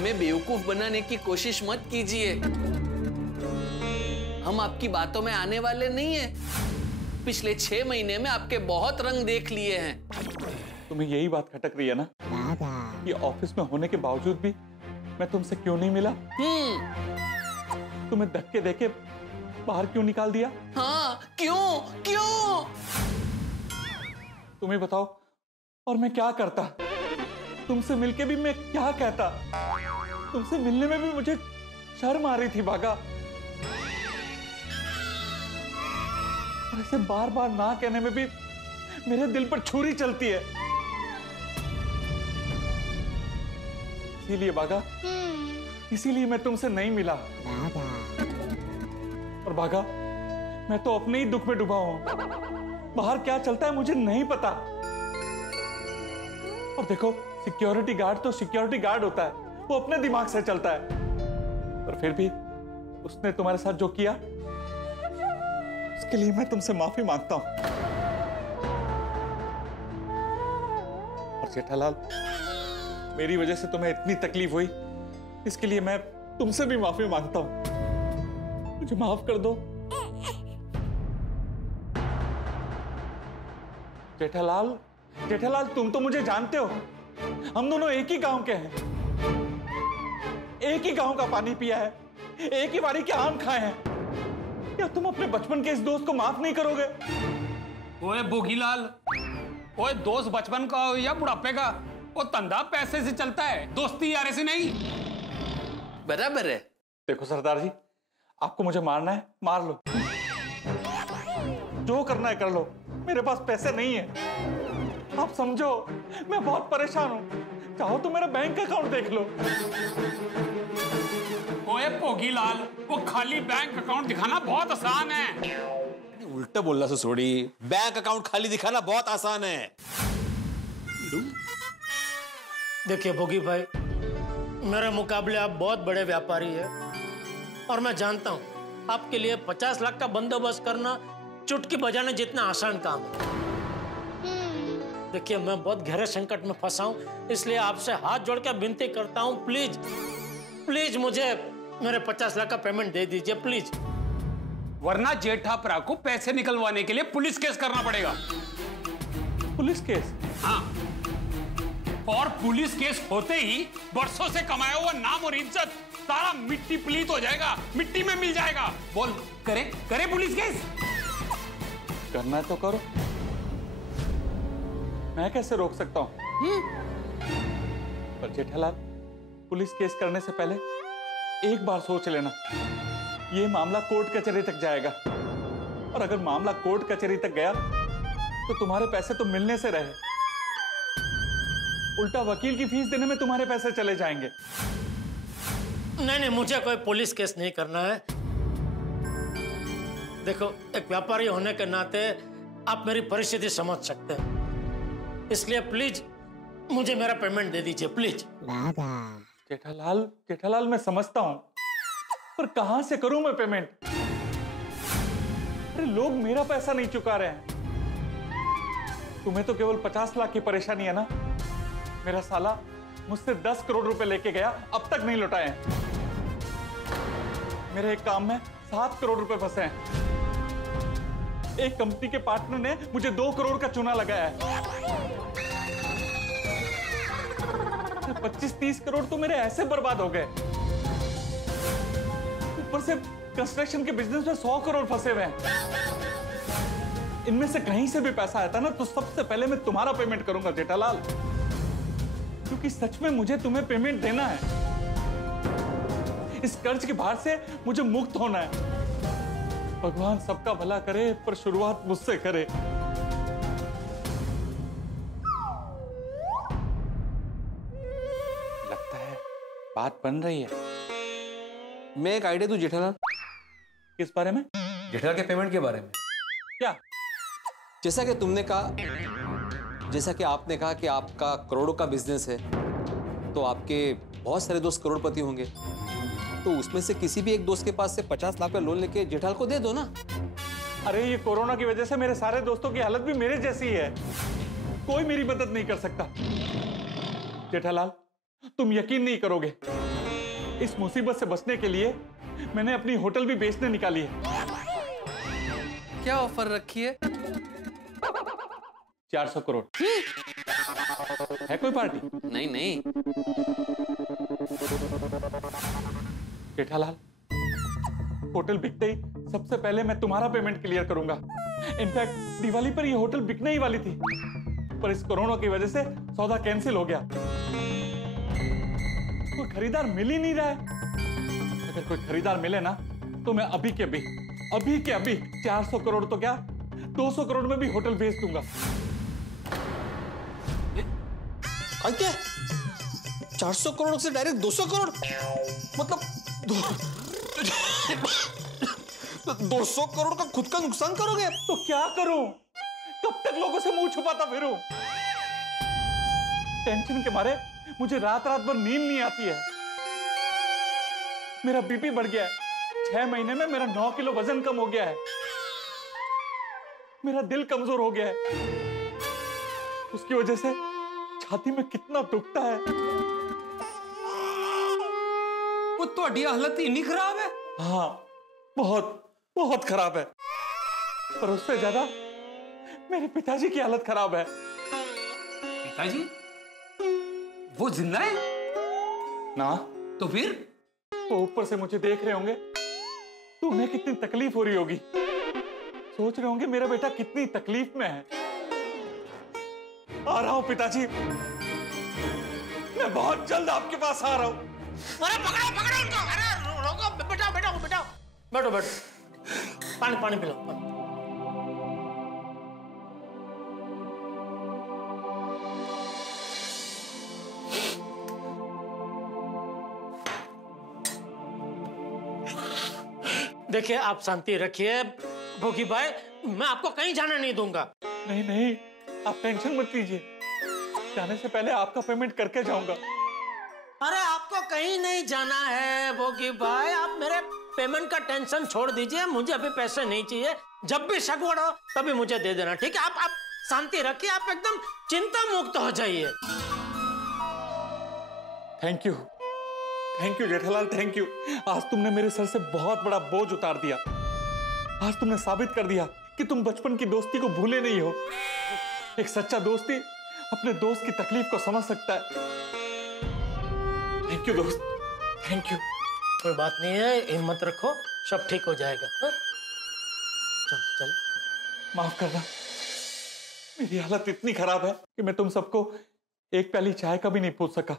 हमें बेवकूफ बनाने की कोशिश मत कीजिए। हम आपकी बातों में आने वाले नहीं हैं। पिछले 6 महीने में आपके बहुत रंग देख लिए हैं। तुम्हें यही बात खटक रही है ना कि ऑफिस में होने के बावजूद भी मैं तुमसे क्यों नहीं मिला? तुम्हें धक्के देके बाहर क्यों निकाल दिया? हाँ, क्यों? तुम्हें बताओ, और मैं क्या करता? तुमसे मिलके भी मैं क्या कहता? तुमसे मिलने में भी मुझे शर्म आ रही थी भागा। और ऐसे बार बार ना कहने में भी मेरे दिल पर छुरी चलती है। इसीलिए भागा, इसीलिए मैं तुमसे नहीं मिला। और भागा, मैं तो अपने ही दुख में डूबा हूं। बाहर क्या चलता है मुझे नहीं पता। और देखो, सिक्योरिटी गार्ड तो सिक्योरिटी गार्ड होता है, वो अपने दिमाग से चलता है। पर फिर भी उसने तुम्हारे साथ जो किया, उसके लिए मैं तुमसे माफी मांगता हूं। और जेठालाल, मेरी वजह से तुम्हें इतनी तकलीफ हुई, इसके लिए मैं तुमसे भी माफी मांगता हूं। मुझे माफ कर दो। जेठालाल, जेठालाल, तुम तो मुझे जानते हो। हम दोनों एक ही गांव के हैं, एक ही गांव का पानी पिया है, एक ही बारी के आम खाए हैं। क्या तुम अपने बचपन के इस दोस्त को माफ नहीं करोगे? ओए भोगीलाल, ओए दोस्त बचपन का हो या बुढ़ापे का, वो धंधा पैसे से चलता है, दोस्ती यारे से नहीं। बराबर है। देखो सरदार जी, आपको मुझे मारना है मार लो, जो करना है कर लो। मेरे पास पैसे नहीं है। आप समझो, मैं बहुत परेशान हूं। चाहो तो मेरा बैंक अकाउंट देख लो। ओए भोगीलाल, वो खाली बैंक अकाउंट दिखाना बहुत आसान है। उल्टा बोलना से छोड़ी, बैंक अकाउंट खाली दिखाना बहुत आसान है। देखिए भोगी भाई, मेरे मुकाबले आप बहुत बड़े व्यापारी हैं और मैं जानता हूं आपके लिए 50 लाख का बंदोबस्त करना चुटकी बजाने जितना आसान काम है। देखिए, मैं बहुत गहरे संकट में फंसा हूं, इसलिए आपसे हाथ जोड़ कर विनती करता हूं, प्लीज प्लीज मुझे मेरे 50 लाख का पेमेंट दे दीजिए प्लीज। वरना जेठापरा को पैसे निकलवाने के लिए पुलिस केस करना पड़ेगा। Police case? हाँ, और पुलिस केस होते ही बरसों से कमाया हुआ नाम और इज्जत सारा मिट्टी पलीत हो जाएगा, मिट्टी में मिल जाएगा। बोल, करे पुलिस केस? करना है तो करो, मैं कैसे रोक सकता हूं? पर जेठालाल, पुलिस केस करने से पहले एक बार सोच लेना, यह मामला कोर्ट कचहरी तक जाएगा। और अगर मामला कोर्ट कचहरी तक गया तो तुम्हारे पैसे तो मिलने से रहे, उल्टा वकील की फीस देने में तुम्हारे पैसे चले जाएंगे। नहीं, मुझे कोई पुलिस केस नहीं करना है। देखो, एक व्यापारी होने के नाते आप मेरी परिस्थिति समझ सकते हैं, इसलिए प्लीज मुझे मेरा पेमेंट दे दीजिए प्लीज। जेठालाल, जेठालाल, मैं समझता हूं, पर कहां से करूं मैं पेमेंट? अरे लोग मेरा पैसा नहीं चुका रहे हैं। तुम्हें तो केवल 50 लाख की परेशानी है ना? मेरा साला मुझसे 10 करोड़ रुपए लेके गया, अब तक नहीं लौटाए हैं। मेरे एक काम में 7 करोड़ रुपए फंसे हैं। एक कंपनी के पार्टनर ने मुझे 2 करोड़ का चूना लगाया है। 25-30 करोड़ तो मेरे ऐसे बर्बाद हो गए। ऊपर से कंस्ट्रक्शन के बिजनेस में 100 करोड़ फंसे हुए हैं। इनमें से कहीं से भी पैसा आता ना तो सबसे पहले मैं तुम्हारा पेमेंट करूंगा जेठालाल, क्योंकि सच में मुझे तुम्हें पेमेंट देना है। इस कर्ज के भार से मुझे मुक्त होना है। भगवान सबका भला करे, पर शुरुआत मुझसे करे। लगता है बात बन रही है। मैं एक आइडिया दूं जेठालाल? किस बारे में? जेठालाल के पेमेंट के बारे में। क्या? जैसा कि तुमने कहा, जैसा कि आपने कहा कि आपका करोड़ों का बिजनेस है, तो आपके बहुत सारे दोस्त करोड़पति होंगे, तो उसमें से किसी भी एक दोस्त के पास से 50 लाख का लोन लेके जेठालाल को दे दो ना। अरे ये कोरोना की वजह से मेरे सारे दोस्तों की हालत भी मेरे जैसी है, कोई मेरी मदद नहीं कर सकता। जेठालाल, तुम यकीन नहीं करोगे, इस मुसीबत से बचने के लिए मैंने अपनी होटल भी बेचने निकाली है। क्या ऑफर रखी है? 400 करोड़ है कोई पार्टी? नहीं नहीं, जेठालाल, होटल बिकते ही सबसे पहले मैं तुम्हारा पेमेंट क्लियर करूंगा। इनफैक्ट दिवाली पर ये होटल बिकने ही वाली थी, पर इस कोरोना की वजह से सौदा कैंसिल हो गया। कोई खरीदार मिल ही नहीं रहा है। अगर कोई खरीदार मिले ना तो मैं अभी के अभी 400 करोड़ तो क्या 200 करोड़ में भी होटल बेच दूंगा। क्या 400 करोड़ से डायरेक्ट 200 करोड़? मतलब 200 करोड़ का खुद का नुकसान करोगे? तो क्या करूं? कब तक लोगों से मुंह छुपाता फिरूं? टेंशन के मारे मुझे रात भर नींद नहीं आती है। मेरा बीपी बढ़ गया है। 6 महीने में मेरा 9 किलो वजन कम हो गया है। मेरा दिल कमजोर हो गया है। उसकी वजह से छाती में कितना दुखता है। वो ਤੁਹਾਡੀ हालत इतनी खराब है? हाँ, बहुत खराब है। पर उससे ज्यादा मेरे पिताजी की हालत खराब है। पिताजी वो जिंदा है? ना तो फिर वो ऊपर से मुझे देख रहे होंगे तो उन्हें कितनी तकलीफ हो रही होगी। सोच रहे होंगे मेरा बेटा कितनी तकलीफ में है। आ रहा हूं पिताजी, मैं बहुत जल्द आपके पास आ रहा हूं। अरे पकड़ो उनको। अरे रोको, बैठो। पानी पिलाओ। देखिए, आप शांति रखिए भोगी भाई, मैं आपको कहीं जाने नहीं दूंगा। नहीं, आप टेंशन मत लीजिए। जाने से पहले आपका पेमेंट करके जाऊंगा। अरे आपको कहीं नहीं जाना है भोगी भाई, आप मेरे पेमेंट का टेंशन छोड़ दीजिए। मुझे अभी पैसे नहीं चाहिए। जब भी सगवड़ हो तभी मुझे दे देना, ठीक है? आप शांति रखिए, आप एकदम चिंता मुक्त हो जाइए। Thank you Jethalal, thank you. आज तुमने मेरे सर से बहुत बड़ा बोझ उतार दिया। आज तुमने साबित कर दिया कि तुम बचपन की दोस्ती को भूले नहीं हो। एक सच्चा दोस्ती अपने दोस्त की तकलीफ को समझ सकता है। थैंक यू दोस्त, थैंक यू। कोई बात नहीं है, हिम्मत रखो, सब ठीक हो जाएगा। हाँ? चल। माफ करना, मेरी हालत इतनी खराब है कि मैं तुम सबको एक प्याली चाय का भी नहीं पूछ सका।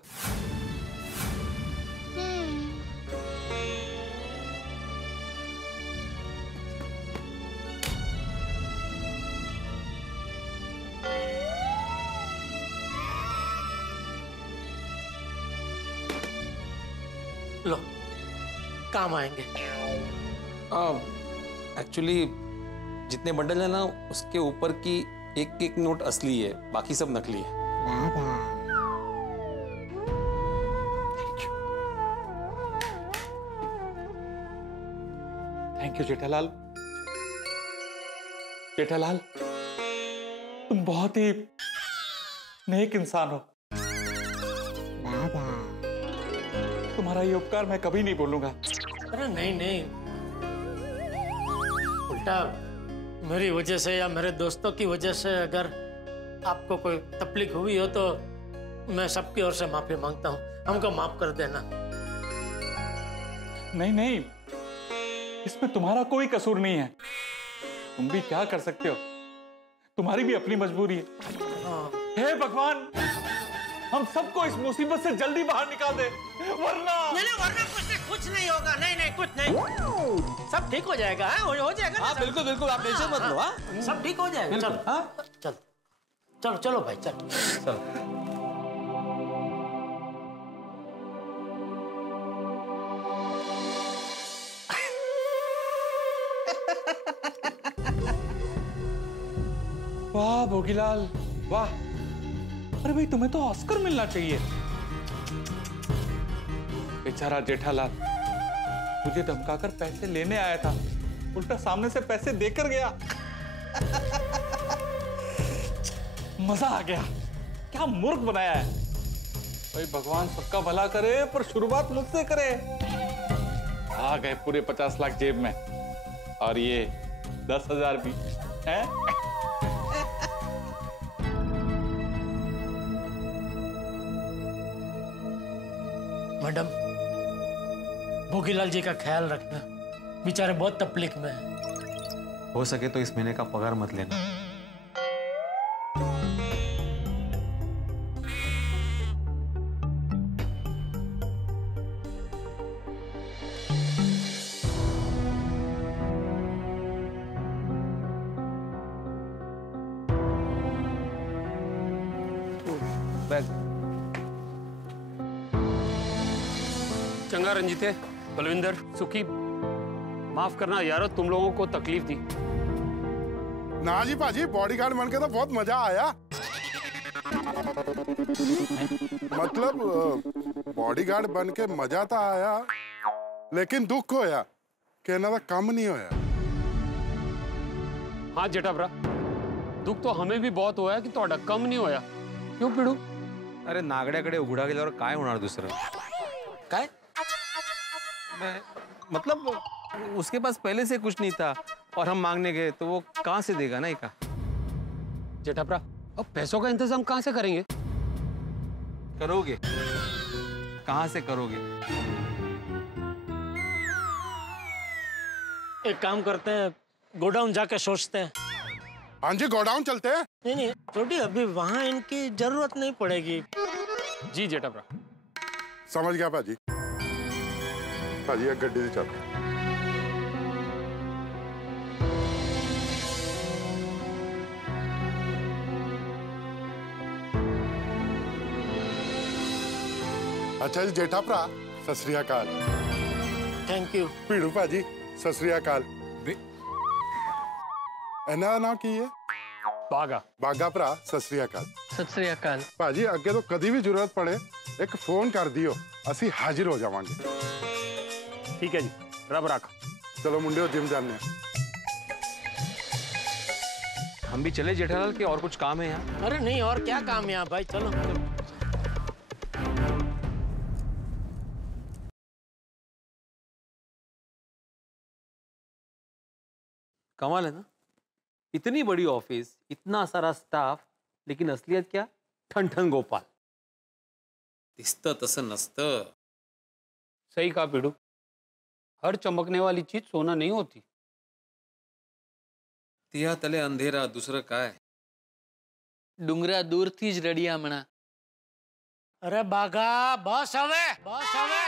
लो, काम आएंगे। एक्चुअली जितने बंडल है ना उसके ऊपर की एक नोट असली है, बाकी सब नकली है। Thank you Jethalal. तुम बहुत ही नेक इंसान हो। तुम्हारा ये उपकार मैं कभी नहीं भूलूंगा। अरे नहीं, उल्टा मेरी वजह से या मेरे दोस्तों की वजह से अगर आपको कोई तकलीफ हुई हो तो मैं सबकी ओर से माफी मांगता हूँ। हमको माफ कर देना। नहीं, इसमें तुम्हारा कोई कसूर नहीं है। तुम भी क्या कर सकते हो, तुम्हारी भी अपनी मजबूरी है। हे भगवान, हम सबको इस मुसीबत से जल्दी बाहर निकाल दे, वरना कुछ नहीं होगा। नहीं, कुछ नहीं, सब ठीक हो जाएगा। हो जाएगा। हाँ बिल्कुल, आप टेंशन मत लो। हाँ सब ठीक हो जाएगा। चलो भाई, चलो। वाह भोगीलाल, वाह। अरे भाई, तुम्हें तो ऑस्कर मिलना चाहिए। बेचारा जेठालाल मुझे धमकाकर पैसे लेने आया था, उल्टा सामने से पैसे देकर गया। मजा आ गया। क्या मूर्ख बनाया है। भाई भगवान सबका भला करे, पर शुरुआत मुझसे करे। आ गए पूरे 50 लाख जेब में, और ये 10,000 भी है। मैडम, भोगीलाल जी का ख्याल रखना, बेचारे बहुत तकलीफ में हैं। हो सके तो इस महीने का पगार मत लेना। बैग चंगा रंजीते, बलविंदर, सुखी, माफ करना यारो, तुम लोगों को तकलीफ दी। ना जी भाजी, बॉडीगार्ड बन के तो बहुत मजा आया। मतलब बॉडीगार्ड बन के मजा तो आया, लेकिन दुख होया कि इन्हां दा काम नहीं होया। हाँ जेठा भरा, दुख तो हमें भी बहुत होया कि तोड़ा कम नहीं होया। क्यों पिड़ू? अरे नागड्याकडे उघडा गेल्यावर काय होणार दुसरं? काय? मतलब उसके पास पहले से कुछ नहीं था और हम मांगने गए तो वो कहां से देगा? नहीं का जेठा भरा, अब पैसों का इंतजाम कहां से करेंगे? करोगे? कहां से करोगे? एक काम करते हैं, गोडाउन जाके सोचते हैं। हाँ जी, गोडाउन चलते हैं। नहीं नहीं छोटी, अभी वहां इनकी जरूरत नहीं पड़ेगी। जी जेठा भरा। समझ गया भाजी। भाजी एक गड्डी से चल। अच्छा जी जेठा भरा, सत श्री अकाल। Thank you. पीड़ू भाजी, सत श्री अकाल। इन्हां दा नाम की है? बागा। बागा भरा, सत श्री अकाल। सत श्री अकाल। भाजी अगे तो कभी भी जरूरत पड़े एक फोन कर दियो, असी हाजिर हो जावांगे। ठीक है जी, रब रख। चलो मुंडे जिम जाने। हम भी चले जेठालाल के, और कुछ काम है यहाँ? अरे नहीं, और क्या काम है यहाँ भाई, चलो। कमाल है ना, इतनी बड़ी ऑफिस, इतना सारा स्टाफ, लेकिन असलियत क्या? ठन ठन गोपाल। दिसतं तसं नसतं। सही कहा पिड़ू, हर चमकने वाली चीज सोना नहीं होती। तिया तले अंधेरा, दुसरं काय? डुंगरा दूर थी ज रड़िया मना। अरे बागा, बस हवे, बस हवे।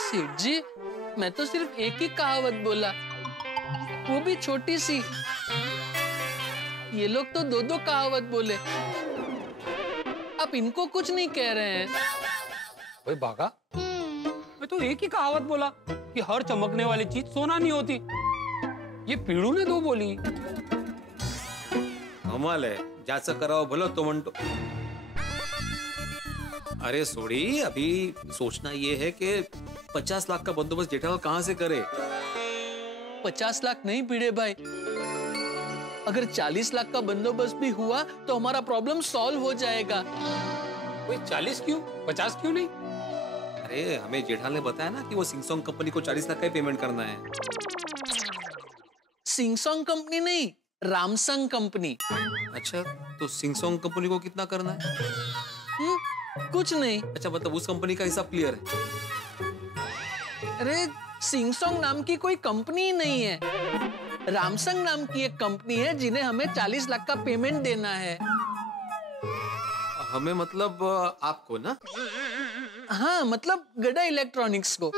सेठ जी, मैं तो सिर्फ एक ही कहावत बोला, वो भी छोटी सी। ये लोग तो दो दो कहावत बोले। आप इनको कुछ नहीं कह रहे हैं। भाई बागा, मैं तो एक ही कहावत बोला कि हर चमकने वाली चीज सोना नहीं होती। ये पीड़ू ने दो बोली। कमाल है, ज्याचं करावं भलं तो म्हणतो। अरे सोडी, अभी सोचना ये है कि 50 लाख का बंदोबस्त जेठालाल कहां से करे? 50 लाख नहीं पीड़े भाई, अगर 40 लाख का बंदोबस्त भी हुआ तो हमारा प्रॉब्लम सॉल्व हो जाएगा। भाई 40 क्यों, 50 क्यों नहीं? अरे हमें जेठालाल ने बताया ना कि वो सिंगसोंग कंपनी को 40 लाख का ही पेमेंट करना है। सिंगसोंग कंपनी नहीं, रामसंग कंपनी। अच्छा, तो सिंगसोंग कंपनी को कितना करना है? कुछ नहीं। अच्छा, मतलब उस कंपनी का हिसाब क्लियर है? अरे सिंगसोंग नाम की कोई कंपनी ही नहीं है, रामसंग नाम की एक कंपनी है जिन्हें हमें 40 लाख का पेमेंट देना है। हमें मतलब आपको ना? हाँ, मतलब गड़ा इलेक्ट्रॉनिक्स को।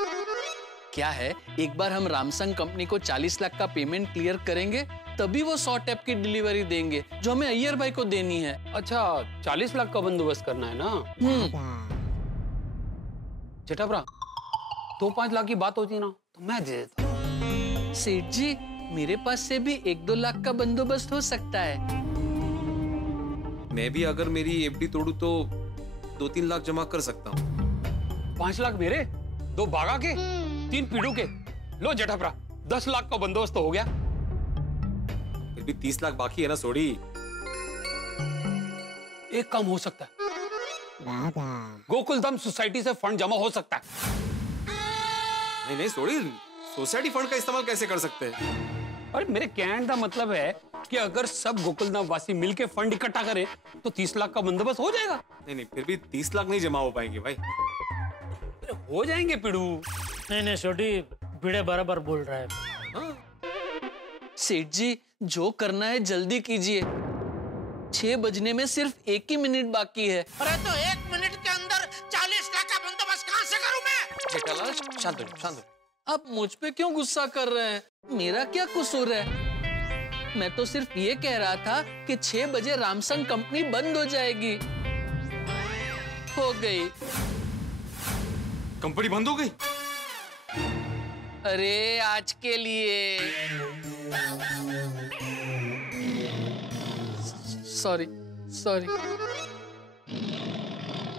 क्या है, एक बार हम रामसंग कंपनी को 40 लाख का पेमेंट क्लियर करेंगे, तभी वो 100 टैप की डिलीवरी देंगे जो हमें अय्यर भाई को देनी है। अच्छा, 40 लाख का बंदोबस्त करना है ना? जेठा भरा, 2-5 लाख की बात होती ना तो मैं दे देता। सेठ जी, मेरे पास से भी 1-2 लाख का बंदोबस्त हो सकता है। मैं भी अगर मेरी एफडी तोड़ू तो 2-3 लाख जमा कर सकता हूँ। 5 लाख मेरे, 2 बागा के, 3 पीड़ू के। लो जेठा भरा, 10 लाख का बंदोबस्त तो हो गया। फिर भी 30 लाख बाकी है ना सोडी। एक काम हो सकता है, गोकुलधाम सोसाइटी से फंड जमा हो सकता है। नहीं नहीं सोडी, सोसाइटी फंड का इस्तेमाल कैसे कर सकते हैं? अरे मेरे कहने का मतलब है कि अगर सब गोकुलधाम वासी मिलके फंड इकट्ठा करें तो 30 लाख का बंदोबस्त हो जाएगा। नहीं नहीं, फिर भी 30 लाख नहीं जमा हो पाएंगे भाई। हो जाएंगे पिड़ू। नहीं छोटी, भिड़े बराबर बोल रहा है। सेठ जी, जो करना है जल्दी कीजिए। 6 बजने में सिर्फ 1 ही मिनट बाकी है। अरे तो 1 मिनट के अंदर 40 लाख का बंदोबस्त कहाँ से करूं मैं? जेठालाल शांत हो, शांत हो। आप मुझ पे क्यों गुस्सा कर रहे हैं? मेरा क्या कसूर है? मैं तो सिर्फ ये कह रहा था कि 6 बजे रामसंग कंपनी बंद हो जाएगी। हो गई। कंपनी बंद हो गई? अरे आज के लिए। सॉरी।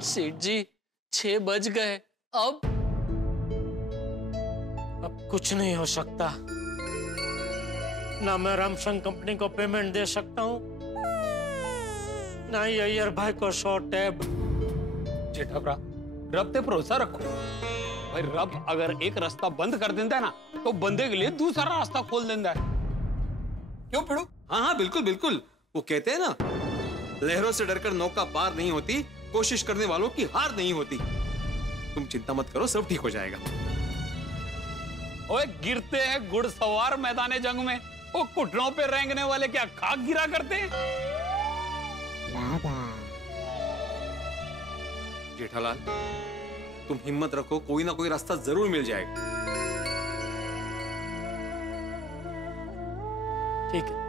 सेठ जी, 6 बज गए। अब कुछ नहीं हो सकता। ना मैं रामसंग कंपनी को पेमेंट दे सकता हूँ, ना ही अय्यर भाई को 100 टैब। जेठाभरा, रब पे भरोसा रखो भाई। रब अगर एक रास्ता बंद कर देता है ना, तो बंदे के लिए दूसरा रास्ता खोल देता है। क्यों पिड़ू? हाँ हाँ बिल्कुल बिल्कुल। वो कहते हैं ना, लहरों से डरकर नौका पार नहीं होती, कोशिश करने वालों की हार नहीं होती। तुम चिंता मत करो, सब ठीक हो जाएगा। ओए, गिरते हैं घुड़सवार मैदाने जंग में, वो घुटनों पे रेंगने वाले क्या खाक गिरा करते हैं? जेठालाल, तुम हिम्मत रखो, कोई ना कोई रास्ता जरूर मिल जाएगा। ठीक है,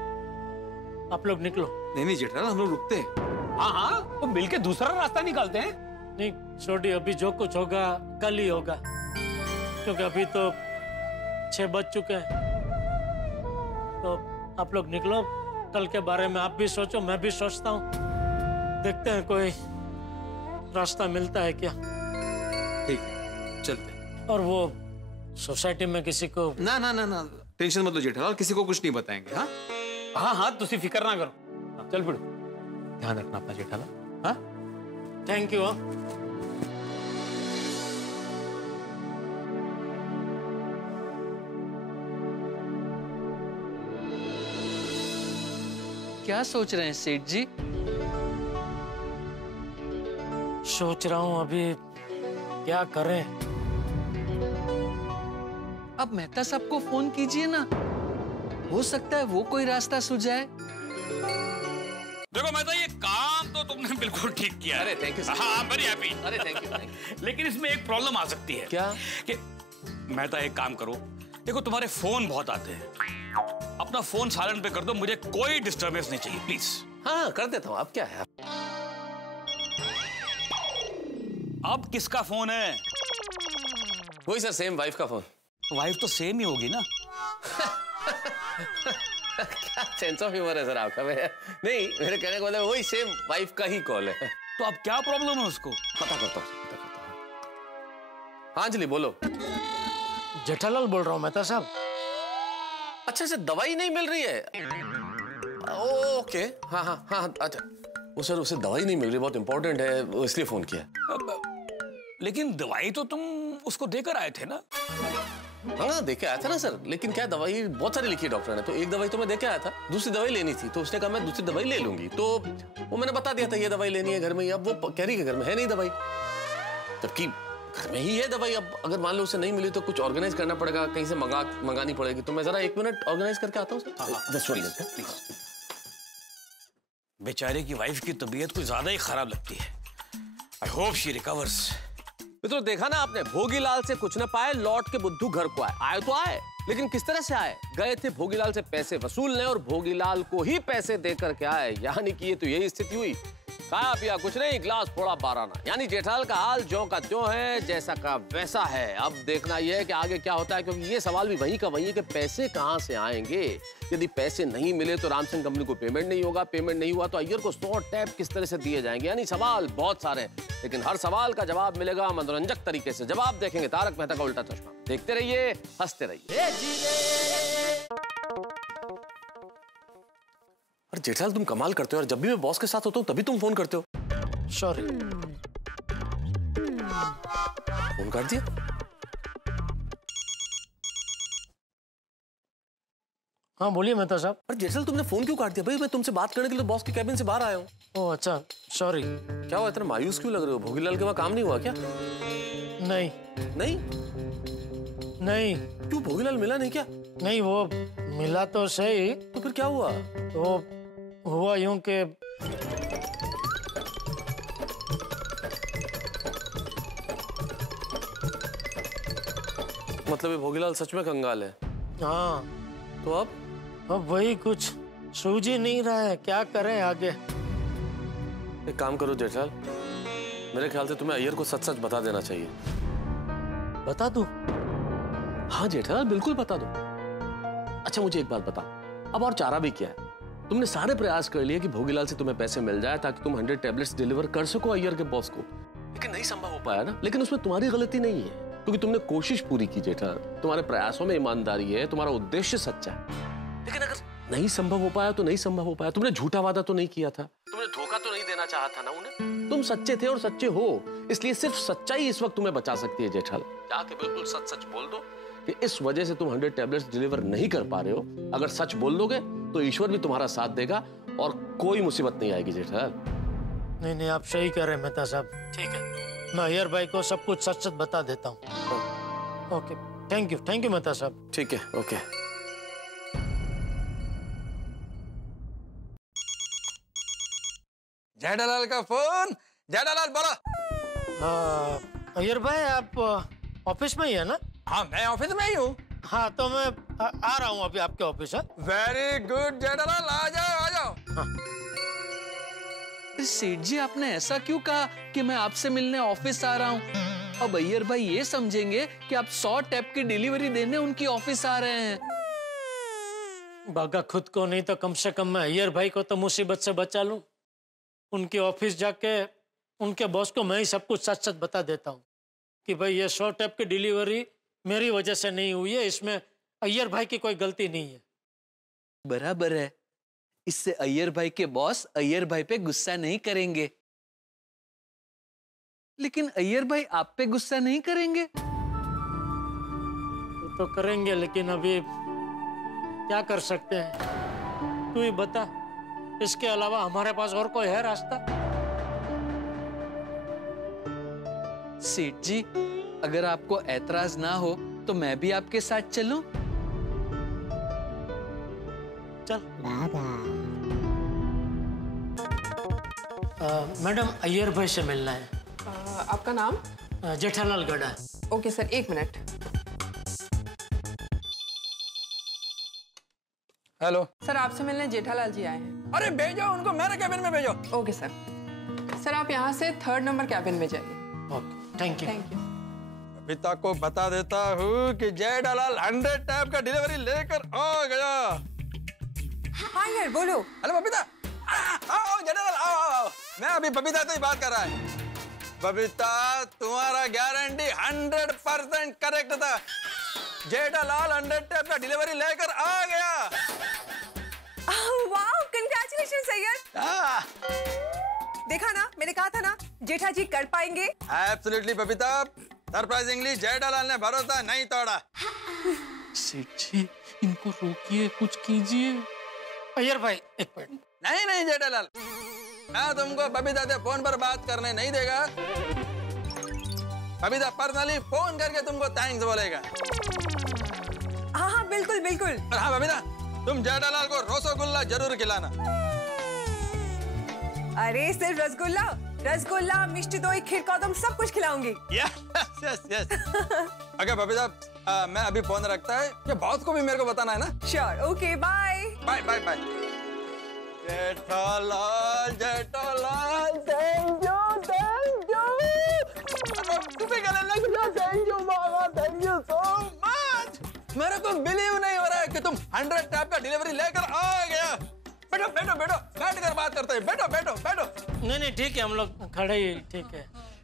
आप लोग निकलो। नहीं जेठालाल, हम लोग रुकते हैं। हाँ, तो मिलके दूसरा रास्ता निकालते हैं। नहीं छोटी, अभी जो कुछ होगा कल ही होगा, क्योंकि अभी तो 6 बज चुके हैं। तो आप लोग निकलो, कल के बारे में आप भी सोचो, मैं भी सोचता हूँ। देखते हैं कोई रास्ता मिलता है क्या। ठीक है, चलते हैं। और वो सोसाइटी में किसी को ना ना ना ना, टेंशन मत लो जेठालाल, किसी को कुछ नहीं बताएंगे। हाँ हाँ, तुसी फिक्र ना करो। चल पिड़ू, ध्यान रखना अपना जेठालाल। हाँ, थैंक यू। क्या सोच रहे हैं सेठ जी? सोच रहा हूँ अभी क्या करें। अब मेहता साहब को फोन कीजिए ना, हो सकता है वो कोई रास्ता सुझाए। देखो मेहता, ये काम तो तुमने बिल्कुल ठीक किया। अरे थैंक यू। हाँ, वेरी हैप्पी। अरे थैंक यू। लेकिन इसमें एक प्रॉब्लम आ सकती है। क्या? कि मेहता एक काम करो, देखो तुम्हारे फोन बहुत आते हैं, अपना फोन साइलेंट पे कर दो, मुझे कोई डिस्टर्बेंस नहीं चाहिए प्लीज। हाँ कर देता हूँ, अब क्या है। अब किसका फोन है? वही सर, सेम वाइफ का फोन। वाइफ तो सेम ही होगी ना। क्या सेंस ऑफ ह्यूमर है सर आपका। नहीं, मेरे कहने का मतलब वही सेम वाइफ का ही कॉल है। तो अब क्या प्रॉब्लम है उसको? पता करता हूँ। हाँ अंजलि बोलो। जेठालाल बोल रहा हूँ मेहता साहब। अच्छा से दवाई नहीं मिल रही है? ओके, हाँ हाँ हाँ, अच्छा वो सर, उसे दवाई नहीं मिल रही, बहुत इंपॉर्टेंट है, वो इसलिए फोन किया। लेकिन दवाई तो तुम उसको देकर आए थे ना? हाँ देके आया था ना सर, लेकिन क्या दवाई बहुत सारी लिखी है डॉक्टर ने, तो एक दवाई तो मैं देके आया था, दूसरी दवाई लेनी थी, तो उसने कहा मैं दूसरी दवाई ले लूंगी, तो वो मैंने बता दिया था ये दवाई लेनी है घर में ही। अब वो कह रही है घर में है नहीं दवाई, जबकि घर में ही है दवाई। अब अगर मान लो उसे नहीं मिली तो कुछ ऑर्गेनाइज करना पड़ेगा, कहीं से मंगानी पड़ेगी। तो मैं जरा 1 मिनट ऑर्गेनाइज करके आता हूँ सर। Just 1 minute please. बेचारे की वाइफ की तबीयत कुछ ज्यादा ही खराब लगती है। I hope she recovers. तो देखा ना आपने, भोगीलाल से कुछ न पाए, लौट के बुद्धू घर को आए तो आए, लेकिन किस तरह से आए? गए थे भोगीलाल से पैसे वसूलने और भोगीलाल को ही पैसे देकर के आए। यानी कि ये तो यही स्थिति हुई, खाया पिया कुछ नहीं, गिलास फोड़ा 12 आना। यानी जेठालाल का हाल ज्यों का त्यों है, जैसा का वैसा है। अब देखना यह है कि आगे क्या होता है, क्योंकि ये सवाल भी वहीं का वहीं है कि पैसे कहां से आएंगे। यदि पैसे नहीं मिले तो रामसिंह कंपनी को पेमेंट नहीं होगा, पेमेंट नहीं हुआ तो अय्यर को 100 टैब किस तरह से दिए जाएंगे। यानी सवाल बहुत सारे हैं, लेकिन हर सवाल का जवाब मिलेगा मनोरंजक तरीके से। जवाब देखेंगे तारक मेहता का उल्टा चश्मा। देखते रहिए, हंसते रहिए। पर जेठालाल तुम कमाल करते हो और जब भी मैं बॉस के साथ होता हूँ तभी तुम फोन करते हो। सॉरी। फोन काट दिया। हाँ बोलिए मेहता साहब। पर जेठालाल तुमने फोन क्यों काट दिया? भाई मैं तुमसे बात करने के लिए बॉस के कैबिन से बाहर आया हूँ। ओह अच्छा, सॉरी। क्या हुआ, इतना मायूस क्यों लग रहे हो? भोगीलाल के वहाँ काम नहीं हुआ क्या? नहीं नहीं? नहीं। क्यों, भोगीलाल मिला नहीं क्या? नहीं, वो मिला तो सही। तो फिर क्या हुआ? वो हुआ यूं कि मतलब ये भोगीलाल सच में कंगाल है? हाँ। तो अब वही कुछ सूझ ही नहीं रहा है, क्या करें आगे। एक काम करो जेठालाल, मेरे ख्याल से तुम्हें अय्यर को सच सच बता देना चाहिए। बता दूं? हाँ जेठालाल बिल्कुल बता दो। अच्छा मुझे एक बात बताओ, अब और चारा भी क्या है? तुमने सारे प्रयास कर लिए कि भोगीलाल से तुम्हें पैसे मिल जाए ताकि तुम 100 टैबलेट्स डिलीवर कर सको अय्यर के बॉस को, लेकिन नहीं संभव हो पाया ना। लेकिन उसमें तुम्हारी गलती नहीं है, क्योंकि तुमने कोशिश पूरी की जेठालाल, तुम्हारे प्रयासों में ईमानदारी है, तुम्हारा उद्देश्य सच्चा है। लेकिन अगर नहीं संभव हो पाया तो नहीं संभव हो पाया। तुमने झूठा वादा तो नहीं किया था, तुमने धोखा तो नहीं देना चाहा था ना उन्हें। तुम सच्चे थे और सच्चे हो, इसलिए सिर्फ सच्चाई इस वक्त तुम्हें बचा सकती है जेठालाल। जाके बिल्कुल सच सच बोल दो कि इस वजह से तुम 100 टैबलेट्स डिलीवर नहीं कर पा रहे हो। अगर सच बोल दोगे तो ईश्वर भी तुम्हारा साथ देगा और कोई मुसीबत नहीं आएगी जेठालाल। नहीं नहीं, आप सही कह रहे हैं मेहता साहब। ठीक है, मैं अय्यर भाई को सब कुछ सच सच बता देता हूँ। ओके, थैंक यू मेहता साहब। ठीक है, ओके। जेठालाल का फोन। जेठालाल बोलो। अय्यर भाई आप ऑफिस में ही है ना? हाँ मैं ऑफिस में ही हूँ। हाँ तो मैं आ रहा हूँ अभी आपके ऑफिस। वेरी गुड जेठालाल, आ जाओ आ जाओ। हाँ। सेठ जी आपने ऐसा क्यों कहा कि मैं आपसे मिलने ऑफिस आ रहा हूँ? अब अय्यर भाई ये समझेंगे कि आप 100 टैब की डिलीवरी देने उनकी ऑफिस आ रहे हैं। बागा खुद को नहीं तो कम से कम मैं अय्यर भाई को तो मुसीबत से बचा लूं। उनके ऑफिस जाके उनके बॉस को मैं ही सब कुछ सच सच बता देता हूँ कि भाई ये 100 टैब की डिलीवरी मेरी वजह से नहीं हुई है, इसमें अय्यर भाई की कोई गलती नहीं है। बराबर है, इससे अय्यर भाई के बॉस अय्यर भाई पे गुस्सा नहीं करेंगे। लेकिन अय्यर भाई आप पे गुस्सा नहीं करेंगे? तो करेंगे, लेकिन अभी क्या कर सकते हैं, तू ही बता। इसके अलावा हमारे पास और कोई है रास्ता? सेठ जी अगर आपको ऐतराज ना हो तो मैं भी आपके साथ चलूं? चल। मैडम अय्यर भाई से मिलना है। आपका नाम? जेठालाल गड़ा। Okay sir, 1 minute. Hello sir, आपसे मिलने जेठालाल जी आए हैं। अरे भेजो उनको मेरे कैबिन में भेजो। Okay sir. सर आप यहाँ से 3rd नंबर कैबिन में जाइए। Okay, thank you. Thank you. Babita को बता देता हूँ कि जेठालाल 100 टैब का डिलीवरी लेकर आ गया। हाँ यार बोलो। हेलो बबीता, आओ जेठालाल आओ। मैं अभी बबीता से ही बात कर रहा है। बबीता तुम्हारा गारंटी 100% करेक्ट था। जेठालाल 100 टैब का डिलीवरी लेकर आ गया। Wow, congratulations Iyer. देखा ना, मैंने कहा था ना जेठा जी कर पाएंगे। एब्सोल्युटली बबीता, सरप्राइजिंगली जेठालाल ने भरोसा नहीं तोड़ा। सेठ जी इनको रोकिए, कुछ कीजिए। अय्यर भाई एक मिनट। नहीं नहीं जेठालाल, मैं तुमको बबीता से फोन पर बात करने नहीं देगा। बबीता पर्सनली फोन करके तुमको थैंक्स बोलेगा। हाँ हाँ बिल्कुल बिल्कुल। और हाँ बबीता, तुम जेठालाल को रसगुल्ला जरूर खिलाना। अरे सिर्फ रसगुल्ला? रसगुल्ला, मिष्टी दोई, खीर कदम सब कुछ खिलाऊंगी। Yes yes yes. Okay Babita, मैं अभी फोन रखता है। ये बॉस को भी मेरे को बताना है ना? Sure, okay bye. Bye bye bye. Jethalal Jethalal thank you तुम्हें गले लग गया। थैंक यू मामा, थैंक यू सो मच। मेरे को बिलीव नहीं हो रहा है कि तुम 100 टैब का डिलीवरी लेकर आ गया। बैठो बैठो बैठो, बैठ कर बात करते हैं। बैठो बैठो बैठो। नहीं ठीक है, हम लोग खड़े ही ठीक है।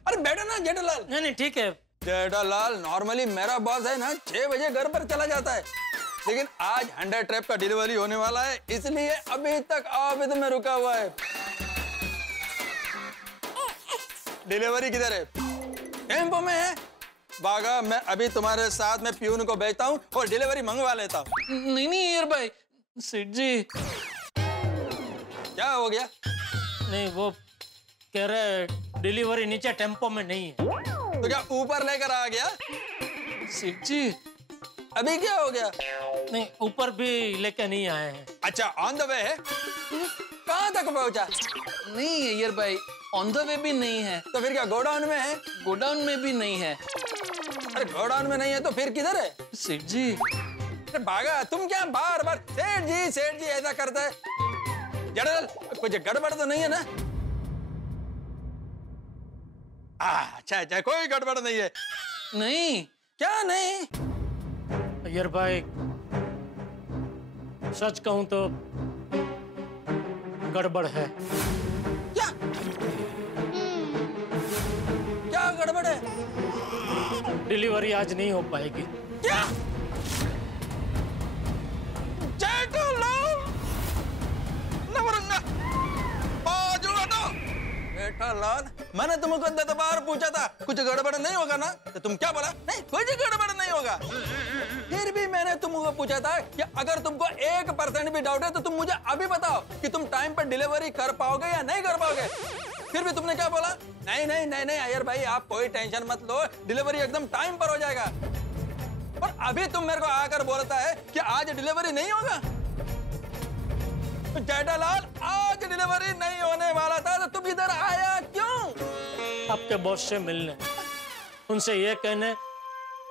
अरे बैठो ना जेठालाल। नहीं ठीक है। जेठालाल नॉर्मली मेरा बॉस है ना 6 बजे घर पर चला जाता है। लेकिन आज 100 ट्रैप का डिलीवरी होने वाला है, इसलिए अभी तक आबिद में रुका हुआ है। डिलीवरी किधर है? टेम्पो में है। बागा, मैं अभी तुम्हारे साथ में प्यून को भेजता हूँ और डिलीवरी मंगवा लेता हूँ। नहीं नहीं अय्यर भाई, सेठ जी। क्या हो गया? नहीं, वो कह रहे डिलीवरी नीचे टेम्पो में नहीं है। तो क्या ऊपर लेकर आ गया? सेठ जी, अभी क्या हो गया? नहीं, ऊपर भी लेके नहीं आए हैं। अच्छा, ऑन द वे है। कहाँ तक पहुँचा? नहीं अय्यर भाई, ऑन द वे भी नहीं है। तो फिर क्या गोडाउन में है? गोडाउन में भी नहीं है। अरे गोडाउन में नहीं है तो फिर किधर है? सेठ जी। अरे बागा, तुम क्या बार बार सेठ जी ऐसा करता है? जनरल, कुछ गड़बड़ तो नहीं है ना? अच्छा, कोई गड़बड़ नहीं है। नहीं। क्या नहीं? अय्यर भाई, सच कहूं तो गड़बड़ है। क्या गड़बड़ है? डिलीवरी आज नहीं हो पाएगी। क्या? जेठालाल, नवरंगा, बाजूगा तो। जेठालाल, मैंने तुमको 10 बार पूछा था कुछ गड़बड़ नहीं होगा ना, तो तुम क्या बोला? नहीं, कुछ गड़बड़ नहीं होगा। फिर भी मैंने तुमको पूछा था कि अगर तुमको 1% भी डाउट है तो तुम मुझे अभी बताओ कि तुम टाइम पर डिलीवरी कर पाओगे या नहीं कर पाओगे। फिर भी तुमने क्या बोला? नहीं अय्यर भाई, आप कोई टेंशन मत लो, डिलीवरी एकदम टाइम पर हो जाएगा। और अभी तुम मेरे को आकर बोलता है कि आज डिलीवरी नहीं होगा। जेठालाल, आज डिलीवरी नहीं होने वाला था तो तुम इधर आया क्यों? आपके बॉस से मिलने, उनसे ये कहने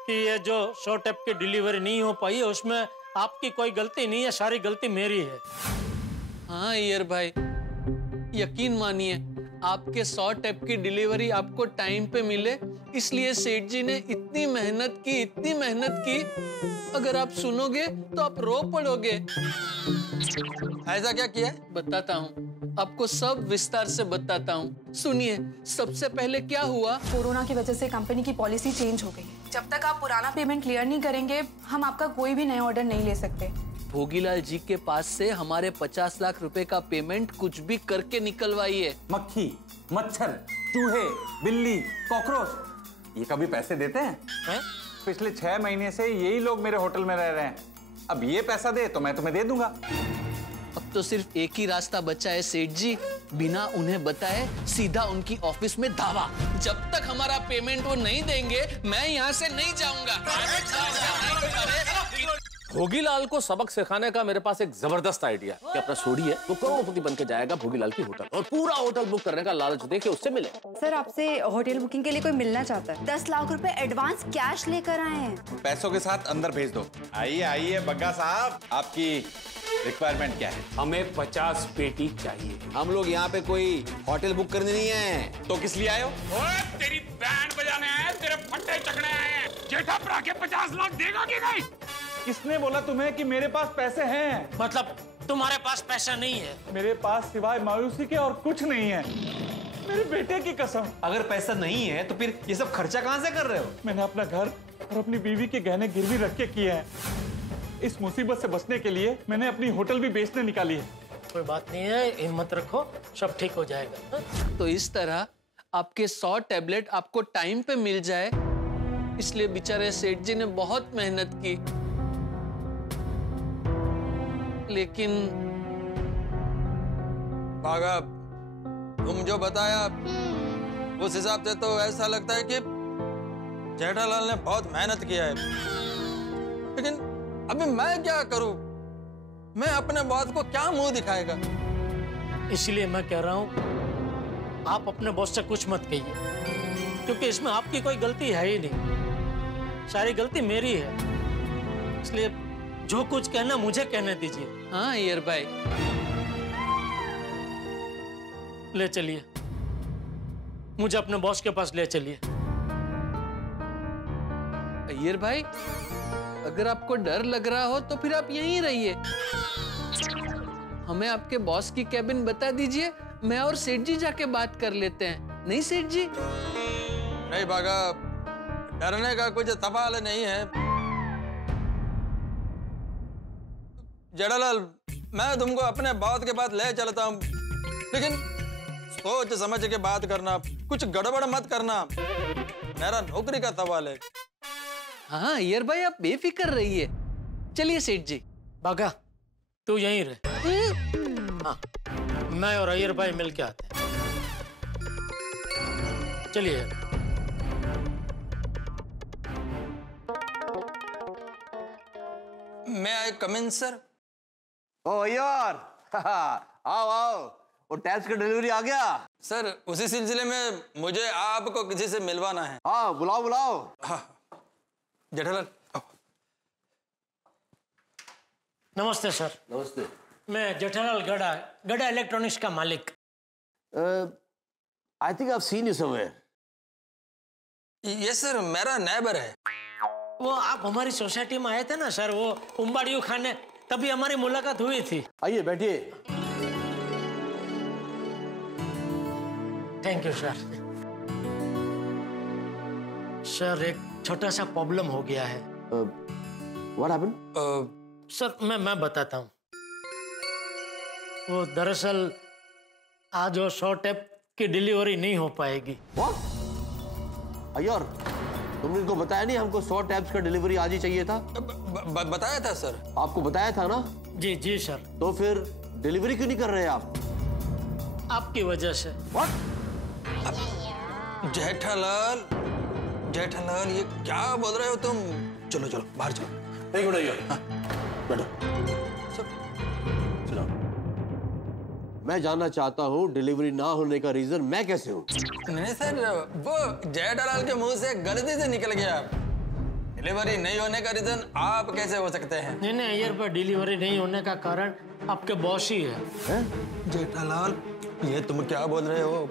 कि ये जो शॉर्ट ऐप की डिलीवरी नहीं हो पाई है उसमें आपकी कोई गलती नहीं है, सारी गलती मेरी है। हाँ अय्यर भाई, यकीन मानिए, आपके 100 टैप की डिलीवरी आपको टाइम पे मिले, इसलिए सेठ जी ने इतनी मेहनत की। अगर आप सुनोगे तो आप रो पड़ोगे। ऐसा क्या किया? बताता हूँ, आपको सब विस्तार से बताता हूँ। सुनिए, सबसे पहले क्या हुआ? कोरोना की वजह से कंपनी की पॉलिसी चेंज हो गई। जब तक आप पुराना पेमेंट क्लियर नहीं करेंगे, हम आपका कोई भी नया ऑर्डर नहीं ले सकते। भोगीलाल जी के पास से हमारे 50 लाख रुपए का पेमेंट कुछ भी करके निकलवाइए। मक्खी, मच्छर, चूहे, बिल्ली, कॉकरोच, ये कभी पैसे देते हैं? पिछले 6 महीने से यही लोग मेरे होटल में रह रहे हैं। अब ये पैसा दे तो मैं तुम्हें दे दूंगा। अब तो सिर्फ एक ही रास्ता बचा है सेठ जी, बिना उन्हें बताए सीधा उनकी ऑफिस में धावा। जब तक हमारा पेमेंट वो नहीं देंगे, मैं यहाँ से नहीं जाऊंगा। भोगीलाल को सबक सिखाने का मेरे पास एक जबरदस्त आइडिया है कि अपना सोडी है वो करोड़पति बन के जाएगा भोगीलाल की होटल और पूरा होटल बुक करने का लालच दे के उससे मिले। सर, आपसे होटल बुकिंग के लिए कोई मिलना चाहता है। 10 लाख रुपए एडवांस कैश लेकर आए हैं। पैसों के साथ अंदर भेज दो। आइए बग्गा साहब, आपकी रिक्वायरमेंट क्या है? हमें 50 पेटी चाहिए। हम लोग यहाँ पे कोई होटल बुक करने नहीं है। तो किस लिए आए हो? ओए, तेरी बैंड बजाने आए, तेरे फट्टे चखने आए हैं। जेठा भरा के 50 लाख देगा कि नहीं? किसने बोला तुम्हें कि मेरे पास पैसे हैं? मतलब तुम्हारे पास पैसा नहीं है? मेरे पास सिवाय मायूसी के और कुछ नहीं है, मेरे बेटे की कसम। अगर पैसा नहीं है तो फिर ये सब खर्चा कहाँ से कर रहे हो? मैंने अपना घर और अपनी बीवी के गहने गिरवी रख के किए हैं। इस मुसीबत से बचने के लिए मैंने अपनी होटल भी बेचने निकाली है। कोई बात नहीं है, हिम्मत रखो, सब ठीक हो जाएगा। तो इस तरह आपके 100 टैबलेट आपको टाइम पे मिल जाए, इसलिए बेचारे सेठ जी ने बहुत मेहनत की। लेकिन भागा, तुम जो बताया उस हिसाब से तो ऐसा लगता है कि जेठालाल ने बहुत मेहनत किया है। लेकिन अभी मैं क्या करूं? मैं अपने बॉस को क्या मुंह दिखाएगा? इसलिए मैं कह रहा हूं, आप अपने बॉस से कुछ मत कहिए, क्योंकि इसमें आपकी कोई गलती है ही नहीं, सारी गलती मेरी है। इसलिए जो कुछ कहना मुझे कहने दीजिए। हाँ अय्यर भाई, ले चलिए, मुझे अपने बॉस के पास ले चलिए। अय्यर भाई, अगर आपको डर लग रहा हो तो फिर आप यहीं रहिए। हमें आपके बॉस की कैबिन बता दीजिए, मैं और सेठ जी जाके बात कर लेते हैं। नहीं सेठ जी? नहीं भागा, डरने का कुछ सवाल नहीं है। जेठालाल, मैं तुमको अपने बात के बाद ले चलता हूँ, लेकिन सोच समझ के बात करना, कुछ गड़बड़ मत करना, मेरा नौकरी का सवाल है। हाँ अय्यर भाई, आप बेफिक्र रहिए। चलिए सेठ जी। बागा, तू यहीं रह। हाँ, मैं और अय्यर भाई मिल के आते हैं। चलिए। मैं आई कम इन सर? ओ अय्यर, आओ आओ, वो टैक्स का डिलीवरी आ गया। सर उसी सिलसिले में मुझे आपको किसी से मिलवाना है। हाँ बुलाओ बुलाओ। हाँ जेठालाल। नमस्ते सर। नमस्ते। मैं जेठालाल गड़ा, गड़ा इलेक्ट्रॉनिक्स का मालिक। I think I have seen you somewhere. ये सर मेरा नेबर है। वो आप हमारी सोसाइटी में आए थे ना सर, वो उम्बाड़ियों खाने, तभी हमारी मुलाकात हुई थी। आइए बैठिए। Thank you sir. सर एक छोटा सा प्रॉब्लम हो गया है। What happened? सर मैं बताता हूँ। वो दरअसल आज वो 100 टेप की डिलीवरी नहीं हो पाएगी। व्हाट? अय्यर, तुमने इनको बताया नहीं हमको 100 टैब्स का डिलीवरी आज ही चाहिए था? बताया था सर। आपको बताया था ना? जी जी सर। तो फिर डिलीवरी क्यों नहीं कर रहे आप? आपकी वजह से। व्हाट? जेठालाल, जेठालाल ये क्या बोल रहे हो तुम? चलो चलो बाहर चलो। एक मिनट अय्यर। हाँ, बैठो। चलो। मैं जानना चाहता हूँ डिलीवरी ना होने का रीजन मैं कैसे हूँ? नहीं सर, वो जेठालाल के मुंह से गलती से निकल गया। डिलीवरी नहीं होने का रीजन आप कैसे हो सकते हैं? नहीं अय्यर पर डिलीवरी नहीं होने का कारण आपके बॉस ही है। जेठालाल ये तुम क्या बोल रहे हो?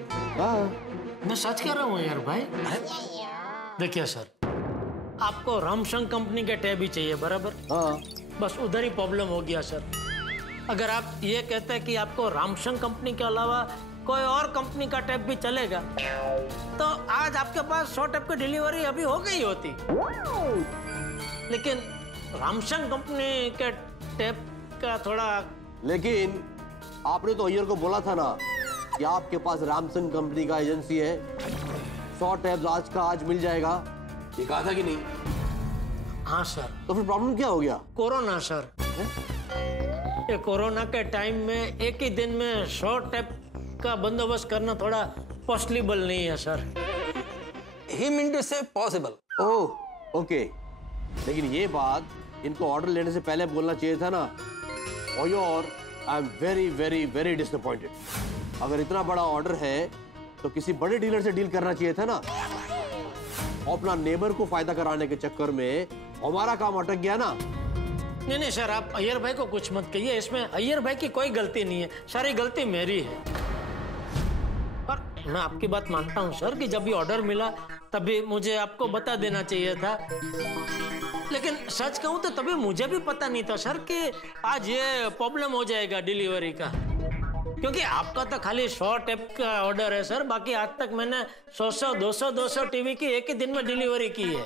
मैं सच कह रहा हूँ अय्यर भाई। देखिए सर, आपको रामसंग कंपनी के टैब ही चाहिए, बराबर? हाँ। बस उधर ही प्रॉब्लम हो गया सर। अगर आप ये कहते हैं कि आपको रामसंग कंपनी के अलावा कोई और कंपनी का टैब भी चलेगा, तो आज आपके पास 100 टैब की डिलीवरी अभी हो गई होती। लेकिन रामसंग कंपनी के टैब का थोड़ा। लेकिन आपने तो अय्यर को बोला था ना कि आपके पास रामसंग कंपनी का एजेंसी है, 100 टैब्स आज का आज मिल जाएगा, ये कहा था कि नहीं? हाँ सर। तो फिर प्रॉब्लम क्या हो गया? Corona sir. ये कोरोना के टाइम में एक ही दिन में 100 टैप का बंदोबस्त करना थोड़ा पॉसिबल नहीं है sir. He meant to say possible. Oh okay, लेकिन ये बात इनको ऑर्डर लेने से पहले बोलना चाहिए था ना। Iyer, I am very very very disappointed. अगर इतना बड़ा ऑर्डर है तो किसी बड़े डीलर से डील करना चाहिए था ना। अपना नेबर को फायदा कराने के चक्कर में हमारा काम अटक गया ना। नहीं सर, आप अय्यर भाई को कुछ मत कहिए, इसमें अय्यर भाई की कोई गलती नहीं है, सारी गलती मेरी है। और मैं आपकी बात मानता हूँ सर कि जब ये ऑर्डर मिला तभी मुझे आपको बता देना चाहिए था। लेकिन सच कहूँ तो तभी मुझे भी पता नहीं था सर कि आज ये प्रॉब्लम हो जाएगा डिलीवरी का, क्योंकि आपका तो खाली 100 टेप का ऑर्डर है सर। बाकी आज तक मैंने 100 200 टीवी की एक ही दिन में डिलीवरी की है,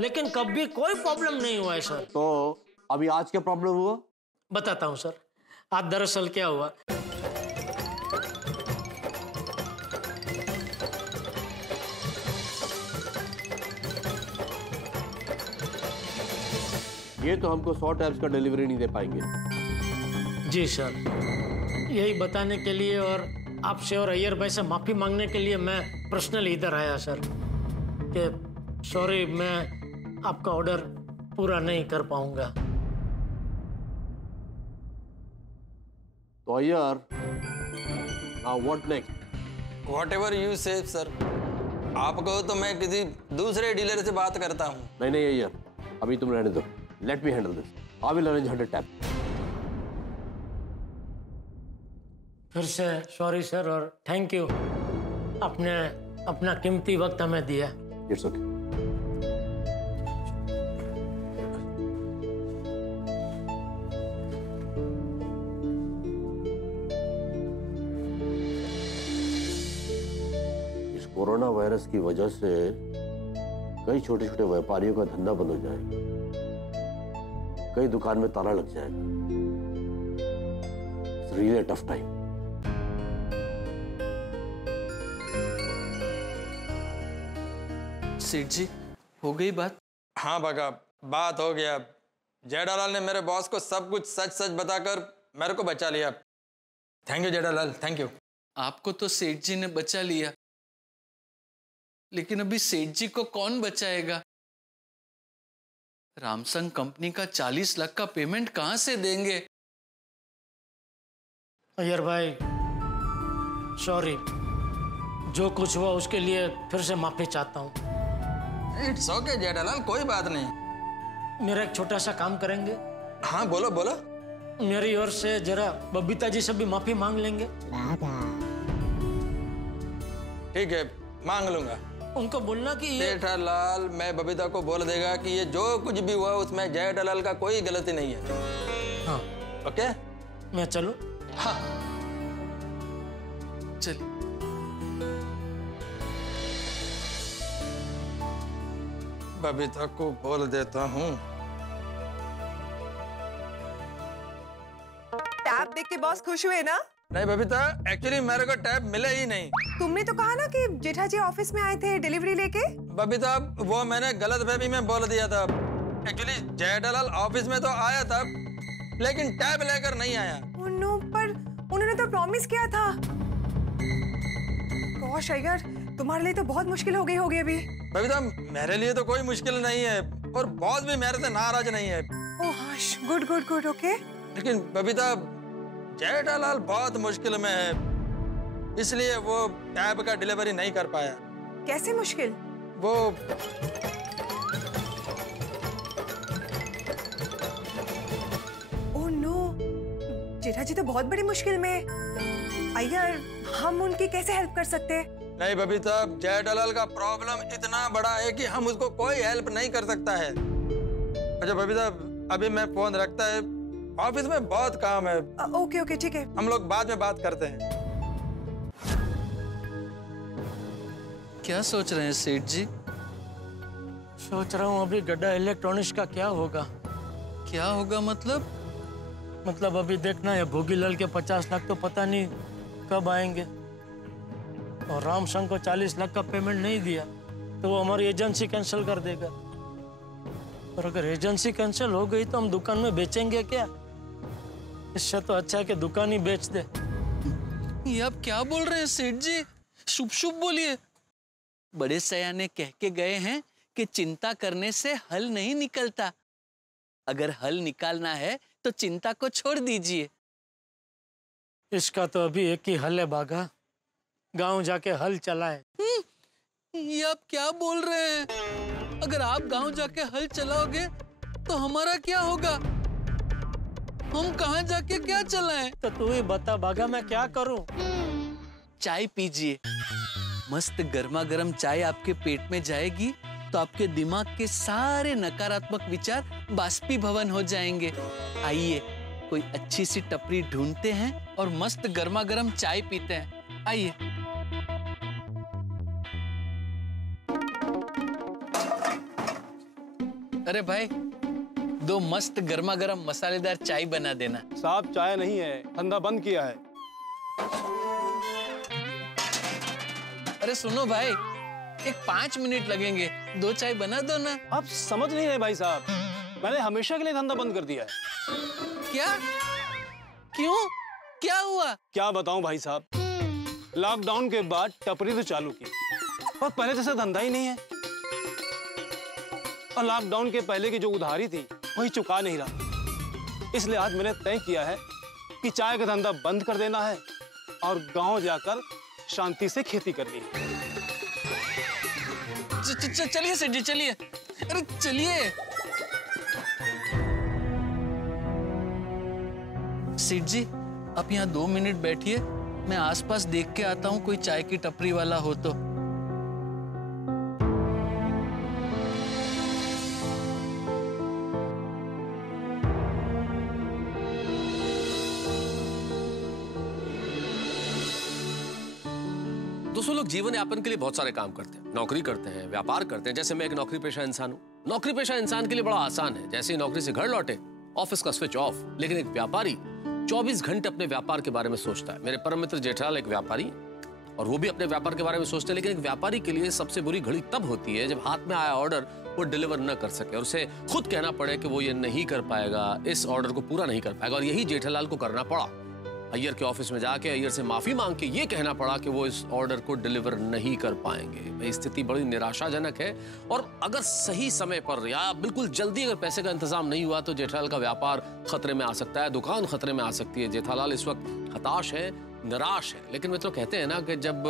लेकिन कभी कोई प्रॉब्लम नहीं हुआ है सर। तो अभी आज क्या प्रॉब्लम हुआ? बताता हूँ सर। आज दरअसल क्या हुआ, ये तो हमको 100 टैब्स का डिलीवरी नहीं दे पाएंगे। जी सर, यही बताने के लिए और आपसे और अय्यर भाई से माफी मांगने के लिए मैं पर्सनली इधर आया सर कि सॉरी, मैं आपका ऑर्डर पूरा नहीं कर पाऊंगा। तो Iyer, what next? Whatever you say, sir. आपको तो मैं किसी दूसरे डीलर से बात करता हूँ। नहीं अय्यर, अभी तुम रहने दो। Let me handle this. I will arrange 100 tab. फिर से सॉरी सर और थैंक यू, आपने अपना कीमती वक्त हमें दिया। It's okay. इस कोरोना वायरस की वजह से कई छोटे छोटे व्यापारियों का धंधा बंद हो जाएगा। कहीं दुकान में ताला लग जाएगा। It's really a tough time. सेठ जी, हो गई बात? हाँ भगा, बात हो गया। जेठालाल ने मेरे बॉस को सब कुछ सच सच बताकर मेरे को बचा लिया। Thank you Jethalal, thank you. आपको तो सेठ जी ने बचा लिया, लेकिन अभी सेठ जी को कौन बचाएगा? रामसंग कंपनी का 40 लाख का पेमेंट कहां से देंगे? अय्यर भाई, सॉरी, जो कुछ हुआ उसके लिए फिर से माफी चाहता हूँ। इट्स ओके जेठालाल, कोई बात नहीं। मेरा एक छोटा सा काम करेंगे? हाँ बोलो बोलो। मेरी ओर से जरा बबीता जी से भी माफी मांग लेंगे? ठीक है, मांग लूंगा। उनको बोलना कि जेठालाल मैं बबीता को बोल देगा कि ये जो कुछ भी हुआ उसमें जेठालाल का कोई गलती नहीं है। हाँ ओके, मैं चलूं? हाँ चलिए। बबीता को बोल देता हूँ। टैब देख के बॉस खुश हुए ना? नहीं बबीता, एक्चुअली मेरे को टैब मिले ही नहीं। तुमने तो कहा ना कि जेठा जी ऑफिस में आए थे डिलीवरी लेके। बबीता, वो मैंने गलतफहमी में बोल दिया था। एक्चुअली जेठालाल ऑफिस में तो आया था, लेकिन टैब लेकर नहीं आया। ओह नो, पर उन्होंने तो प्रॉमिस किया था। गॉश अय्यर, तुम्हारे लिए तो बहुत मुश्किल हो गई होगी अभी। बबीता, मेरे लिए तो कोई मुश्किल नहीं है और बॉस भी मेरे से नाराज नहीं है। Oh hush, good good good, okay. लेकिन बबीता, जेठालाल बहुत मुश्किल में है, इसलिए वो टैब का डिलीवरी नहीं कर पाया। कैसे मुश्किल? वो ओह नो, जेठा जी तो बहुत बड़ी मुश्किल में। अय्यर, हम उनकी कैसे हेल्प कर सकते हैं? नहीं बबीता, जेठालाल का प्रॉब्लम इतना बड़ा है कि हम उसको कोई हेल्प नहीं कर सकता है। अच्छा बबीता, अभी मैं फोन रखता है, ऑफिस में बहुत काम है। ओके ओके, ठीक है, हम लोग बाद में बात करते हैं। क्या सोच रहे हैं सेठ जी? सोच रहा हूँ अभी गड्ढा इलेक्ट्रॉनिक्स का क्या होगा। क्या होगा मतलब? मतलब अभी देखना है, भोगीलाल के 50 लाख तो पता नहीं कब आएंगे, और रामसंग को 40 लाख का पेमेंट नहीं दिया तो वो हमारी एजेंसी कैंसिल कर देगा। और अगर एजेंसी कैंसिल हो गई तो हम दुकान में बेचेंगे क्या? इससे तो अच्छा है कि दुकान ही बेच दे। ये आप क्या बोल रहे हैं सेठ जी? शुभ शुभ बोलिए। बड़े सयाने कह के गए हैं कि चिंता करने से हल नहीं निकलता। अगर हल निकालना है तो चिंता को छोड़ दीजिए। इसका तो अभी एक ही हल है बाघा, गांव जाके हल चलाए। ये आप क्या बोल रहे हैं? अगर आप गांव जाके हल चलाओगे तो हमारा क्या होगा? हम कहां जाके क्या चलाएं? तो तू ही बता बाघा, मैं क्या करूं? चाय पीजिए। मस्त गर्मा गर्म चाय आपके पेट में जाएगी तो आपके दिमाग के सारे नकारात्मक विचार बाष्पीभवन हो जाएंगे। आइए कोई अच्छी सी टपरी ढूंढते हैं और मस्त गर्मा गर्म चाय पीते हैं। आइए। अरे भाई, 2 मस्त गर्मा गर्म मसालेदार चाय बना देना। साहब चाय नहीं है, धंधा बंद किया है। अरे सुनो भाई, एक 5 मिनट लगेंगे, 2 चाय बना दो ना। आप समझ नहीं रहे भाई साहब, मैंने हमेशा के लिए धंधा बंद कर दिया है। क्या? क्यों? क्या हुआ? क्या बताऊं भाई साहब, लॉकडाउन के बाद टपरी तो चालू की और पहले जैसा धंधा ही नहीं है, और लॉकडाउन के पहले की जो उधारी थी वही चुका नहीं रहा। इसलिए आज मैंने तय किया है कि चाय का धंधा बंद कर देना है और गांव जाकर शांति से खेती करनी है। चलिए सेठ जी, चलिए। अरे चलिए। सेठ जी, आप यहाँ 2 मिनट बैठिए, मैं आसपास देख के आता हूँ, कोई चाय की टपरी वाला हो तो। दोस्तों, लोग जीवन यापन के लिए बहुत सारे काम करते हैं, नौकरी करते हैं, व्यापार करते हैं। जैसे मैं एक नौकरी पेशा इंसान हूँ। नौकरी पेशा इंसान के लिए बड़ा आसान है, जैसे ही नौकरी से घर लौटे ऑफिस का स्विच ऑफ, लेकिन एक व्यापारी 24 घंटे अपने व्यापार के बारे में सोचता है। मेरे परम मित्र जेठालाल एक व्यापारी है और वो भी अपने व्यापार के बारे में सोचते हैं, लेकिन एक व्यापारी के लिए सबसे बुरी घड़ी तब होती है जब हाथ में आया ऑर्डर वो डिलीवर न कर सके और उसे खुद कहना पड़े कि वो ये नहीं कर पाएगा, इस ऑर्डर को पूरा नहीं कर पाएगा। और यही जेठालाल को करना पड़ा। अय्यर के ऑफिस में जाके अय्यर से माफी मांग के ये कहना पड़ा कि वो इस ऑर्डर को डिलीवर नहीं कर पाएंगे। स्थिति बड़ी निराशाजनक है और अगर सही समय पर या बिल्कुल जल्दी अगर पैसे का इंतजाम नहीं हुआ तो जेठालाल का व्यापार खतरे में आ सकता है, दुकान खतरे में आ सकती है। जेठालाल इस वक्त हताश है, निराश है। लेकिन मित्रों कहते हैं ना कि जब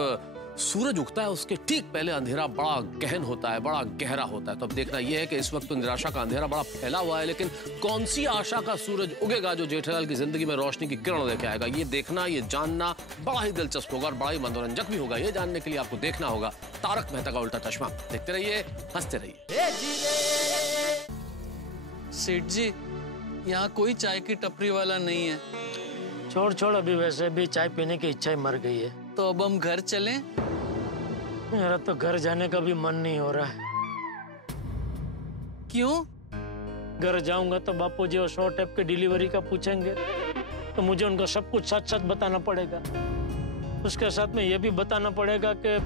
सूरज उगता है उसके ठीक पहले अंधेरा बड़ा गहन होता है, बड़ा गहरा होता है। तो अब देखना यह है कि इस वक्त तो निराशा का अंधेरा बड़ा फैला हुआ है, लेकिन कौन सी आशा का सूरज उगेगा जो जेठालाल की जिंदगी में रोशनी की किरण लेके आएगा। ये देखना, ये जानना बड़ा ही दिलचस्प होगा और बड़ा ही मनोरंजक भी होगा। ये जानने के लिए आपको देखना होगा तारक मेहता का उल्टा चश्मा। देखते रहिए, हंसते रहिए। सेठ जी, यहाँ कोई चाय की टपरी वाला नहीं है। छोड़, अभी वैसे भी चाय पीने की इच्छा ही मर गई है। तो अब हम घर चलें? मेरा तो घर जाने का भी मन नहीं हो रहा है। क्यों? घर जाऊंगा तो बापूजी और 100 टैप के डिलीवरी का पूछेंगे तो मुझे उनको सब कुछ सच सच बताना पड़ेगा। उसके साथ में ये भी बताना पड़ेगा कि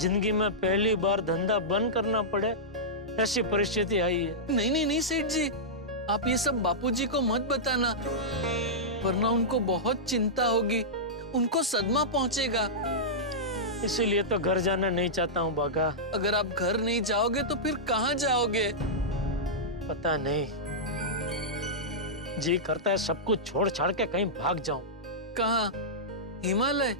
जिंदगी में पहली बार धंधा बंद करना पड़े ऐसी परिस्थिति आई है। नहीं सेठ जी, आप ये सब बापूजी को मत बताना, वरना उनको बहुत चिंता होगी, उनको सदमा पहुंचेगा। इसीलिए तो घर जाना नहीं चाहता हूँ बागा। अगर आप घर नहीं जाओगे तो फिर कहाँ जाओगे? पता नहीं, जी करता है सब कुछ छोड़ छाड़ के कहीं भाग जाऊं। कहाँ? हिमालय?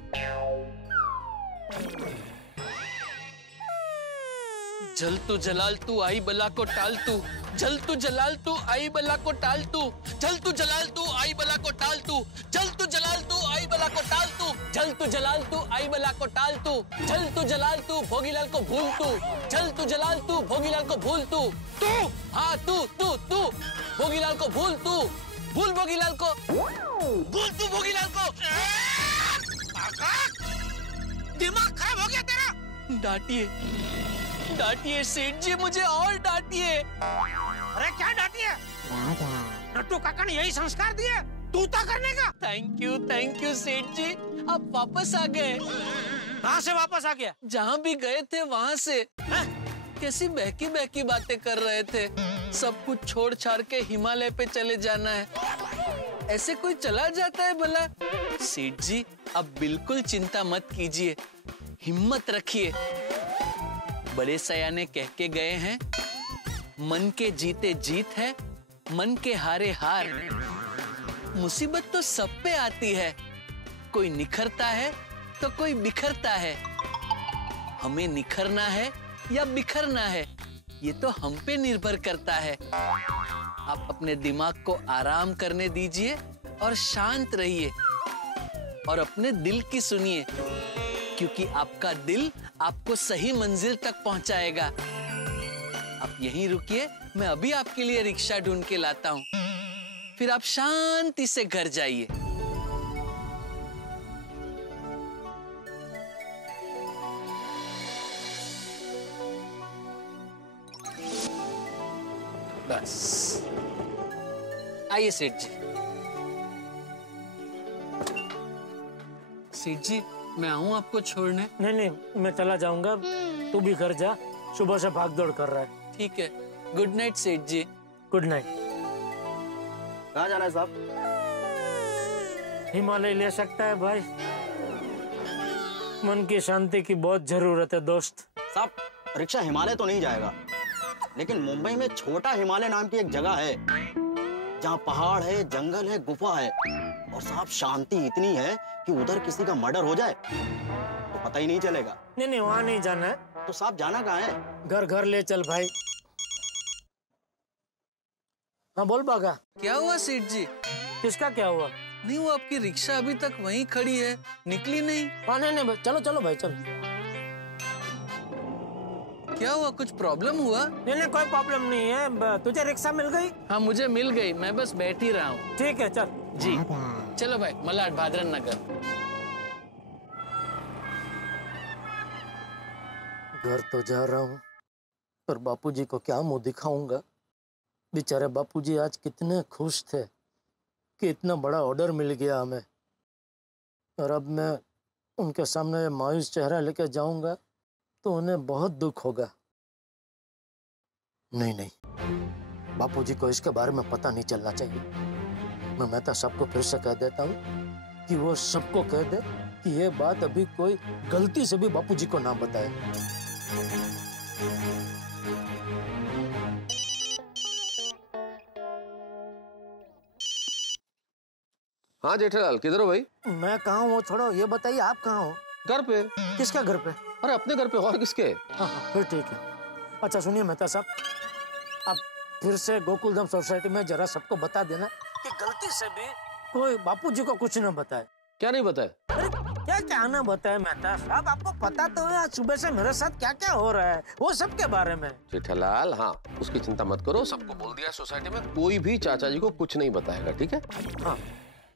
जल तू जलाल तू आई बला को टाल तू, जल तू जलाल तू आई बला को टाल तू, जल तू जलाल तू आई बला को टाल तू, जल तू जलाल तू आई बला को टाल तू, जल तू जलाल तू आई बला को टाल तू, जल तू जलाल तू भोगीलाल को भूल तू, जल तू जलाल तू भोगीलाल को भूल तू, तू हाँ तू भोगीलाल को भूल तू, भूल भोगीलाल को, भूल तू भोगीलाल को। दिमाग खराब हो गया तेरा? डांटिए सेठ जी, मुझे और डांटिए। अरे क्या डांटिए? नट्टू काका ने यही संस्कार दिए तूता करने का। थैंक यू सेठ जी, आप वापस आ गए। कहाँ से वापस आ गया? जहाँ भी गए थे वहाँ से। कैसी बहकी बातें कर रहे थे। सब कुछ छोड़ छाड़ के हिमालय पे चले जाना है, ऐसे कोई चला जाता है भला? सेठ जी, अब बिल्कुल चिंता मत कीजिए, हिम्मत रखिए। बड़े सयाने कह के गए हैं, मन के जीते जीत है, मन के हारे हार। मुसीबत तो सब पे आती है, कोई निखरता है तो कोई बिखरता है। हमें निखरना है या बिखरना है, ये तो हम पे निर्भर करता है। आप अपने दिमाग को आराम करने दीजिए और शांत रहिए और अपने दिल की सुनिए, क्योंकि आपका दिल आपको सही मंजिल तक पहुंचाएगा। आप यहीं रुकिए, मैं अभी आपके लिए रिक्शा ढूंढ के लाता हूँ, फिर आप शांति से घर जाइए। बस आइए सेठ जी। सेठ जी, मैं आऊं आपको छोड़ने? नहीं, मैं चला जाऊंगा, तू भी घर जा, सुबह से भाग दौड़ कर रहा है। ठीक है, गुड नाइट सेठ जी। Good night. कहाँ जाना है साहब? हिमालय ले सकता है भाई, मन की शांति की बहुत जरूरत है दोस्त। साहब, रिक्शा हिमालय तो नहीं जाएगा, लेकिन मुंबई में छोटा हिमालय नाम की एक जगह है जहाँ पहाड़ है, जंगल है, गुफा है और साहब शांति इतनी है कि उधर किसी का मर्डर हो जाए तो पता ही नहीं चलेगा। नहीं, वहाँ नहीं जाना है। तो साहब जाना कहाँ है? घर ले चल भाई। हाँ बोल बागा। क्या हुआ सेठ जी? किसका क्या हुआ? नहीं, वो आपकी रिक्शा अभी तक वहीं खड़ी है, निकली नहीं। हाँ नहीं, चलो भाई चलो। क्या हुआ, कुछ प्रॉब्लम हुआ? नहीं, कोई प्रॉब्लम नहीं है। तुझे रिक्शा मिल गई? हाँ मुझे मिल गई, मैं बस बैठ ही रहा हूँ। ठीक है चल। जी चलो भाई, मलाड भादरन नगर। घर तो जा रहा हूँ, पर बापूजी को क्या मुंह दिखाऊंगा? बेचारे बापूजी आज कितने खुश थे कि इतना बड़ा ऑर्डर मिल गया हमें, और अब मैं उनके सामने मायूस चेहरा लेकर जाऊंगा तो उन्हें बहुत दुख होगा। नहीं नहीं, बापूजी को इसके बारे में पता नहीं चलना चाहिए। मैं मेहता साहब को फिर से कह देता हूँ कि वो सबको कह दे कि ये बात अभी कोई गलती से भी बापूजी को ना बताए। हाँ जेठालाल, किधर हो भाई? मैं कहाँ हूँ वो छोड़ो, ये बताइए आप कहाँ हो? घर पे। किसका घर पे? अरे अपने घर पे, और किसके? हाँ फिर ठीक है। अच्छा सुनिए मेहता साहब, अब फिर से गोकुलधाम सोसाइटी में जरा सबको बता देना कि गलती से भी कोई बापूजी को कुछ न बताए। क्या नहीं बताए? अरे क्या क्या ना बताए मेहता साहब, आपको पता तो है आज सुबह से मेरे साथ क्या क्या हो रहा है, वो सब के बारे में। जेठालाल हाँ, उसकी चिंता मत करो, सबको बोल दिया सोसाइटी में, कोई भी चाचा जी को कुछ नहीं बताएगा, ठीक है? हाँ।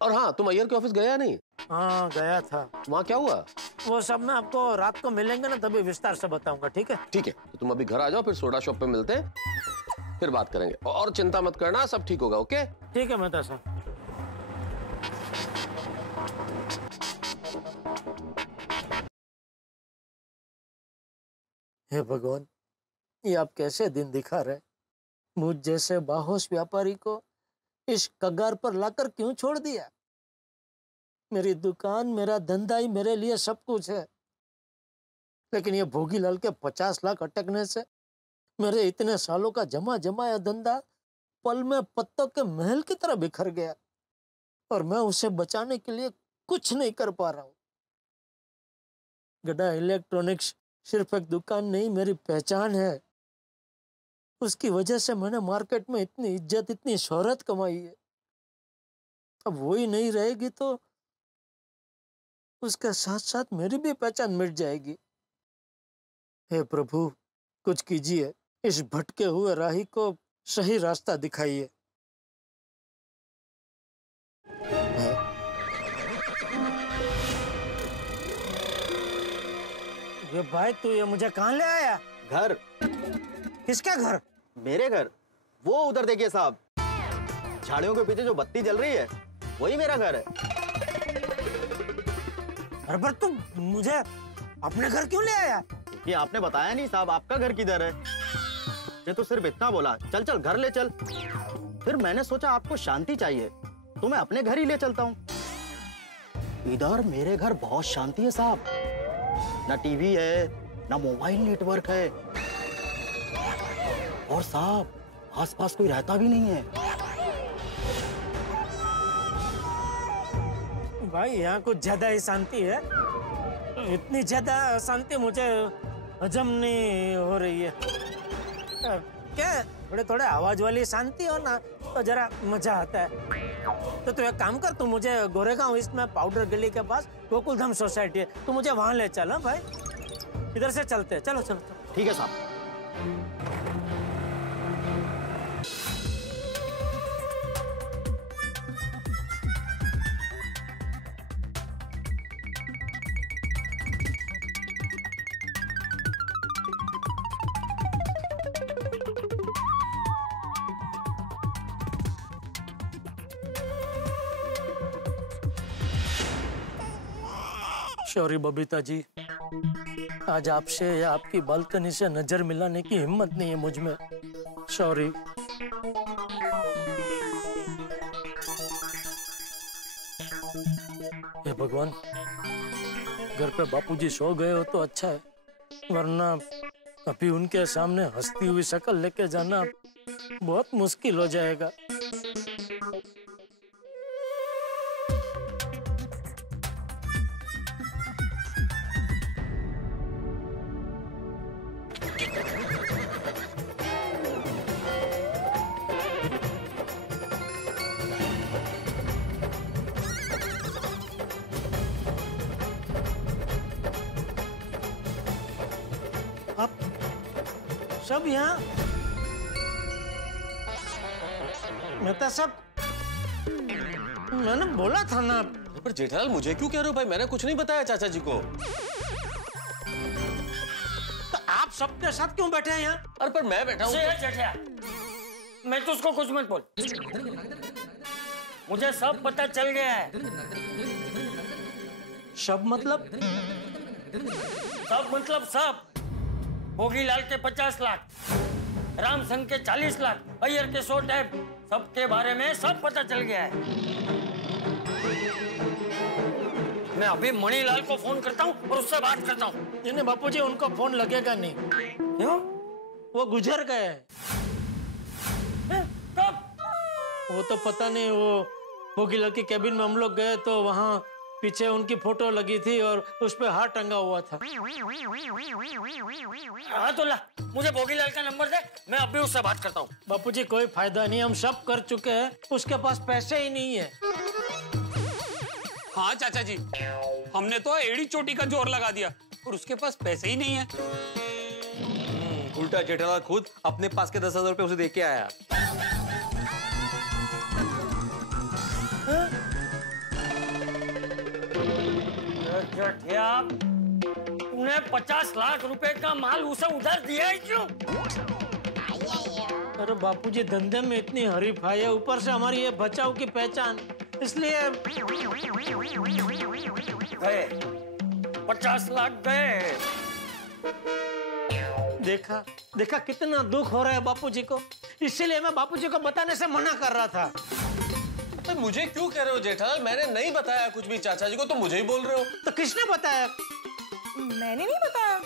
और हाँ, तुम अय्यर के ऑफिस गया नहीं? हाँ गया था। वहाँ क्या हुआ? वो सब मैं आपको रात को मिलेंगे ना, तभी विस्तार से बताऊंगा, ठीक है? ठीक है, तो तुम अभी घर आ जाओ, फिर सोडा शॉप पे मिलते हैं, फिर बात करेंगे। और चिंता मत करना, सब ठीक होगा। ओके ठीक है मेहता साहब। हे भगवान, ये आप कैसे दिन दिखा रहे, मुझ जैसे बाहोश व्यापारी को इस कगार पर लाकर क्यों छोड़ दिया? मेरी दुकान, मेरा धंधा ही मेरे लिए सब कुछ है, लेकिन ये भोगीलाल के 50 लाख अटकने से मेरे इतने सालों का जमा जमाया धंधा पल में पत्तों के महल की तरह बिखर गया, और मैं उसे बचाने के लिए कुछ नहीं कर पा रहा हूं। गड्ढा इलेक्ट्रॉनिक्स सिर्फ एक दुकान नहीं, मेरी पहचान है। उसकी वजह से मैंने मार्केट में इतनी इज्जत, इतनी शोहरत कमाई है। अब वो ही नहीं रहेगी तो उसके साथ साथ मेरी भी पहचान मिट जाएगी। हे प्रभु, कुछ कीजिए, इस भटके हुए राही को सही रास्ता दिखाइए। ये भाई तू ये मुझे कहाँ ले आया? घर। किसका घर? मेरे घर। वो उधर देखिए साहब, झाड़ियों के पीछे जो बत्ती जल रही है वही मेरा घर है। अरे पर तू मुझे अपने घर क्यों ले आया? ये आपने बताया नहीं साहब आपका घर किधर है। ये तो सिर्फ इतना बोला, चल चल घर ले चल। फिर मैंने सोचा आपको शांति चाहिए तो मैं अपने घर ही ले चलता हूँ। इधर मेरे घर बहुत शांति है साहब, ना टीवी है ना मोबाइल नेटवर्क है, और साहब आसपास कोई रहता भी नहीं है। भाई यहाँ कुछ ज्यादा ही शांति है, इतनी ज्यादा शांति मुझे हजम नहीं हो रही है। क्या थोड़े थोड़े आवाज वाली शांति हो ना तो जरा मजा आता है। तो तू एक काम कर, तू मुझे गोरेगांव ईस्ट में पाउडर गली के पास गोकुलधाम सोसाइटी है, तू मुझे वहां ले चल। भाई इधर से चलते हैं, चलो चलो चलो। ठीक है साहब। सॉरी बबीता जी, आज आपसे या आपकी बालकनी से नजर मिलाने की हिम्मत नहीं है मुझ में। सॉरी। हे भगवान, घर पे बापूजी सो गए हो तो अच्छा है, वरना अभी उनके सामने हंसती हुई शक्ल लेके जाना बहुत मुश्किल हो जाएगा। सब यहाँ मेहता साहब, मैंने बोला था ना। पर जेठालाल मुझे क्यों कह रहे हो भाई, मैंने कुछ नहीं बताया चाचा जी को। तो आप सबके साथ क्यों बैठे हैं यहाँ? अरे पर मैं बैठा हूँ। मैं तो उसको कुछ मत बोल। मुझे सब पता चल गया है। सब मतलब? सब मतलब सब। भोगीलाल के 50 लाख, राम संघ के 40 लाख, अय्यर के 100 टैब, सबके बारे में सब पता चल गया है। मैं अभी मणिलाल को फोन करता हूँ और उससे बात करता हूँ। नहीं बापूजी, उनको फोन लगेगा नहीं। क्यों? वो गुजर गए। कब? वो तो पता नहीं। वो भोगीलाल की कैबिन में हम लोग गए तो वहाँ पीछे उनकी फोटो लगी थी और उस पे हार टंगा हुआ था। हाँ तो ला, मुझे भोगीलाल का नंबर दे, मैं अभी उससे बात करता हूँ। बापूजी कोई फायदा नहीं, हम सब कर चुके हैं, उसके पास पैसे ही नहीं है। हाँ चाचा जी, हमने तो एड़ी चोटी का जोर लगा दिया और उसके पास पैसे ही नहीं है। उल्टा जेठालाल खुद अपने पास के 10,000 रुपए उसे दे के आया। तूने 50 लाख रुपए का माल उसे उधार दिया है क्यों? अरे बापूजी, धंधे में इतनी हरीफाई है, ऊपर से हमारी ये बचाव की पहचान, इसलिए गए 50 लाख गए। देखा देखा कितना दुख हो रहा है बापूजी को, इसीलिए मैं बापूजी को बताने से मना कर रहा था। तो मुझे क्यों कह रहे हो जेठालाल? मैंने नहीं बताया कुछ भी चाचा जी को, तो मुझे ही बोल रहे हो। तो किसने बताया? मैंने नहीं बताया।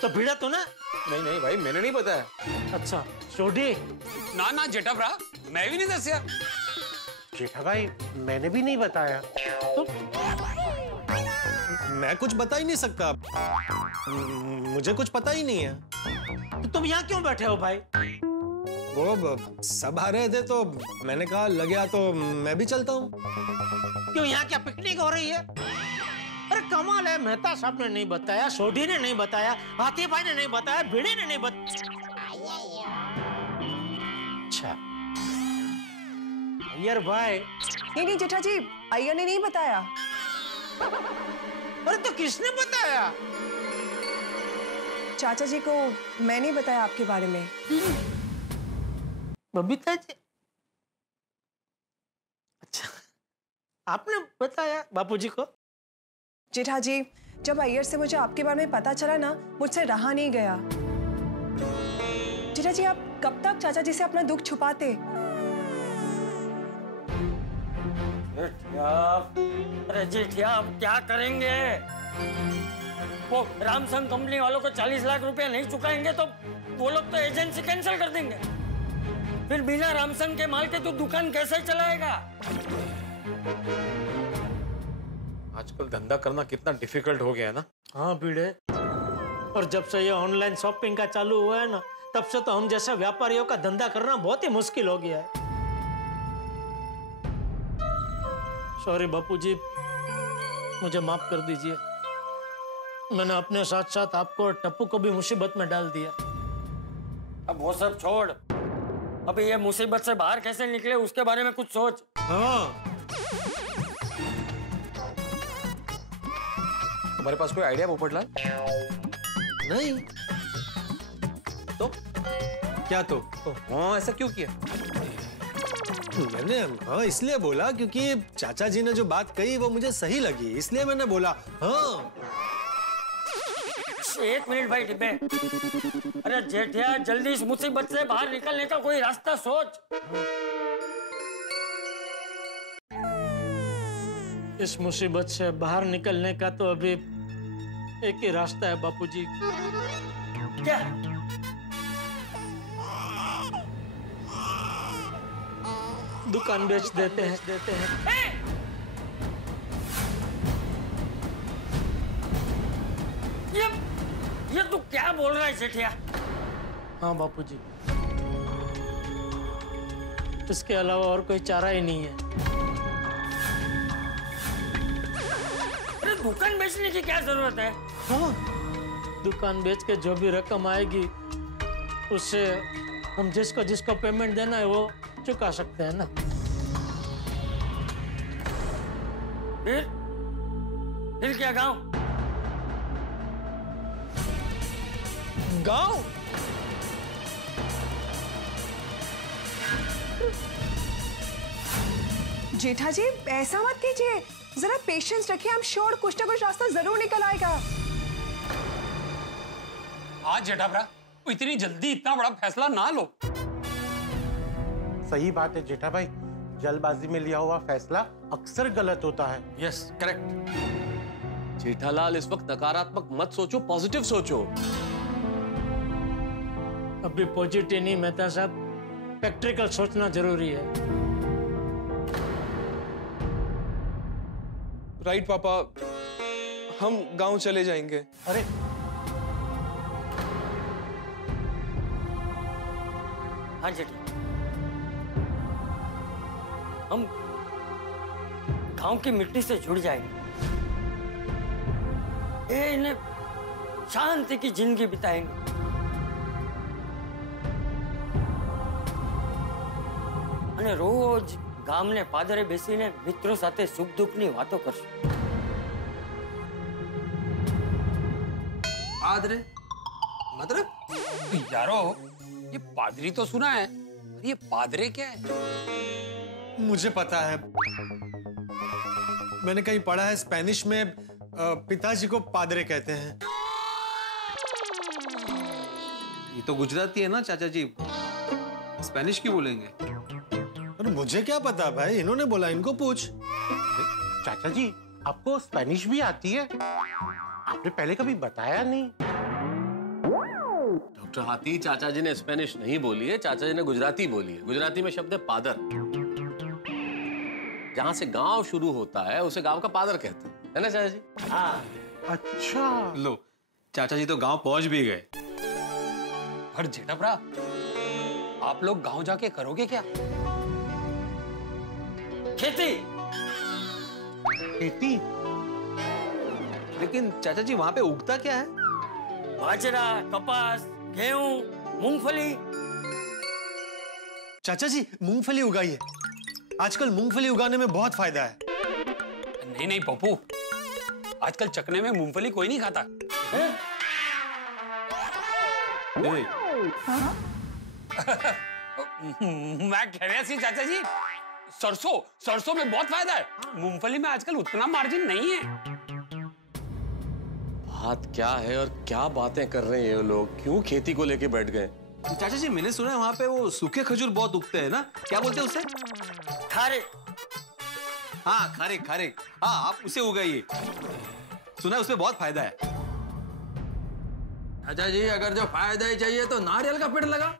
तो भिड़ा तू ना? नहीं भाई, मैंने नहीं बताया। अच्छा सोडी? ना ना जेठा भरा, मैं भी नहीं दसिया। जेठा भाई, मैंने भी नहीं बताया। तो मैं कुछ बता ही नहीं सकता, मुझे कुछ पता ही नहीं है। तो तुम यहाँ क्यों बैठे हो भाई? वो सब आ रहे थे तो मैंने कहा लगे तो मैं भी चलता हूँ। क्यों, यहाँ क्या पिकनिक हो रही है? अरे कमाल है, मेहता साहब ने नहीं बताया, सोडी ने नहीं बताया, हाथी भाई ने नहीं बताया, भिड़े ने नहीं बताया। अच्छा अय्यर भाई? नहीं जेठा जी, अय्यर ने नहीं बताया। अरे तो किसने बताया? चाचा जी को मैं नहीं बताया आपके बारे में। बबीता जी? अच्छा, आपने बताया बापूजी को? जेठा जी, जब अय्यर से मुझे आपके बारे में पता चला ना, मुझसे रहा नहीं गया। जेठा जी, आप कब तक चाचा जी से अपना दुख छुपाते? अरे जेठिया, अब क्या करेंगे? वो रामसंग कंपनी वालों को 40 लाख रुपए नहीं चुकाएंगे तो वो लोग तो एजेंसी कैंसिल कर देंगे। फिर बिना रामसंग के माल के तो दुकान कैसे चलाएगा? आजकल धंधा करना कितना डिफिकल्ट हो गया है ना। हाँ भिड़े, और जब से ये ऑनलाइन शॉपिंग का चालू हुआ है ना, तब से तो हम जैसे व्यापारियों का धंधा करना बहुत ही मुश्किल हो गया है। सॉरी बापूजी, मुझे माफ कर दीजिए। मैंने अपने साथ साथ आपको और टप्पू को भी मुसीबत में डाल दिया। अब वो सब छोड़, अभी ये मुसीबत से बाहर कैसे निकले उसके बारे में कुछ सोच। हाँ, तुम्हारे पास कोई आइडिया पोपटलाल? नहीं। तो क्या तो? हाँ, ऐसा क्यों किया? मैंने हाँ इसलिए बोला क्योंकि चाचा जी ने जो बात कही वो मुझे सही लगी, इसलिए मैंने बोला हाँ। एक मिनट भाई डिब्बे। अरे जेठिया, जल्दी इस मुसीबत से बाहर निकलने का कोई रास्ता सोच। इस मुसीबत से बाहर निकलने का तो अभी एक ही रास्ता है बापूजी। क्या? दुकान बेच देते हैं। ये तू क्या बोल रहा है जेठिया? हाँ बापूजी, इसके अलावा और कोई चारा ही नहीं है। अरे दुकान बेचने की क्या जरूरत है? हाँ, दुकान बेच के जो भी रकम आएगी उससे हम जिसको जिसको पेमेंट देना है वो चुका सकते हैं ना। फिर क्या गांव? गांव? जेठा जी ऐसा मत कीजिए, जरा पेशेंस रखिए, हम श्योर कुछ ना कुछ रास्ता जरूर निकल आएगा। आज जेठा भरा, इतनी जल्दी इतना बड़ा फैसला ना लो। सही बात है जेठा भाई, जल्दबाजी में लिया हुआ फैसला अक्सर गलत होता है। Yes correct. जेठालाल इस वक्त नकारात्मक मत सोचो, पॉजिटिव सोचो। अभी पॉजिटिव नहीं मेहता साहब, प्रैक्टिकल सोचना जरूरी है। राइट पापा, हम गांव चले जाएंगे। अरे हाँ जेठा, हम गांव की मिट्टी से जुड़ जाएंगे। ये इन्हें शांति की जिंदगी बिताएंगे। અને રોજ ગામને પાદરે બેસીને મિત્રો સાથે સુખ દુઃખની વાતો કરશું। पादरे मतलब यारो, ये पादरी तो सुना है, ये पादरे क्या है? मुझे पता है, मैंने कहीं पढ़ा है स्पेनिश में पिताजी को पादरे कहते हैं। ये तो गुजराती है ना चाचा जी, स्पेनिश क्यों बोलेंगे? अरे मुझे क्या पता भाई, इन्होंने बोला, इनको पूछ। चाचा जी आपको स्पेनिश भी आती है? आपने पहले कभी बताया नहीं। डॉक्टर हाथी, चाचा जी ने स्पेनिश नहीं बोली है, चाचा जी ने गुजराती बोली है। गुजराती में शब्द है पादर। जहां से गांव शुरू होता है उसे गांव का पादर कहते हैं, है ना चाचा जी? हाँ। अच्छा लो, चाचा जी तो गांव पहुंच भी गए। पर जेठा भरा, आप लोग गांव जाके करोगे क्या? खेती। खेती? लेकिन चाचा जी वहां पे उगता क्या है? बाजरा, कपास, गेहूं, मूंगफली। चाचा जी मूंगफली उगाइए, आजकल मूंगफली उगाने में बहुत फायदा है। नहीं नहीं पप्पू, आजकल चकने में मूंगफली कोई नहीं खाता। मैं कह रहा सी चाचा जी, सरसों में बहुत फायदा है। मूंगफली में आजकल उतना मार्जिन नहीं है। बात क्या है और क्या बातें कर रहे हैं ये लोग, क्यों खेती को लेके बैठ गए? चाचा जी मैंने सुना है वहां पे वो सूखे खजूर बहुत उगते हैं ना, क्या बोलते हैं उसे? खारे। हाँ खारे, हाँ आप उसे उगाइए, सुना है उसमें बहुत फायदा है। चाचा जी अगर जो फायदा ही चाहिए तो नारियल का पेड़ लगा।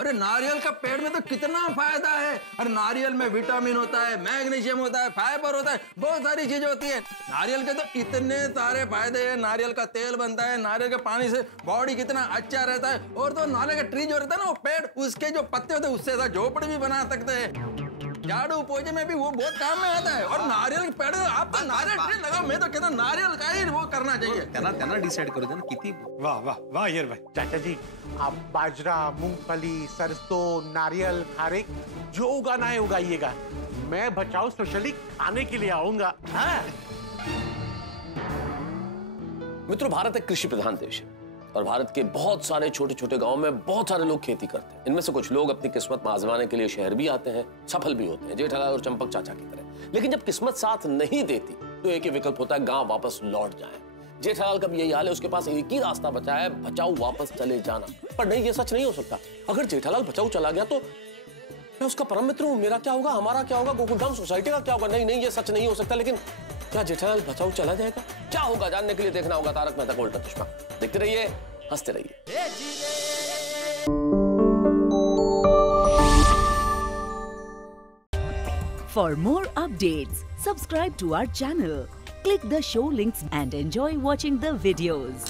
अरे नारियल का पेड़ में तो कितना फायदा है। अरे नारियल में विटामिन होता है, मैग्नीशियम होता है, फाइबर होता है, बहुत सारी चीजें होती है। नारियल के तो इतने सारे फायदे हैं। नारियल का तेल बनता है, नारियल के पानी से बॉडी कितना अच्छा रहता है। और तो नारियल का ट्री जो रहता है ना, वो पेड़, उसके जो पत्ते होते हैं उससे झोपड़ी भी बना सकते हैं। झाड़ू पोछे में भी वो बहुत काम में आता है। और नारियल के पेड़, आप तो नारियल ट्री लगाओ। मैं तो कहता हूँ नारियल का ही वो करना चाहिए। त्यांना डिसाइड करो ना किती। वाह वाह वाह यार भाई। चाचा जी आप बाजरा, मूंगफली, सरसों, नारियल, खारे जो उगाना है उगाइएगा। मैं बचाओ स्पेशली खाने के लिए आऊंगा। हाँ? मित्रों, भारत एक कृषि प्रधान देश है और भारत के बहुत सारे छोटे छोटे गांव में बहुत सारे लोग खेती करते हैं। इनमें से कुछ लोग अपनी किस्मत में आजमाने के लिए शहर भी आते हैं, सफल भी होते हैं, जेठालाल और चंपक चाचा की तरह। लेकिन जब किस्मत साथ नहीं देती तो एक ही विकल्प होता है, गांव वापस लौट जाएं। जेठालाल का भी यही हाल है, उसके पास एक ही रास्ता बचा है, बचाऊ वापस चले जाना। पर नहीं, ये सच नहीं हो सकता। अगर जेठालाल बचाऊ चला गया तो मैं उसका परम मित्र हूं, मेरा क्या होगा, हमारा क्या होगा, गोकुलधाम सोसाइटी का क्या होगा? नहीं नहीं, ये सच नहीं हो सकता। लेकिन क्या जेठालाल बचाऊ चला जाएगा? क्या होगा जानने के लिए देखना होगा तारक मेहता का उल्टा चश्मा। देखते रहिए, हंसते रहिए। For more updates, subscribe to our channel, click the show links and enjoy watching the videos.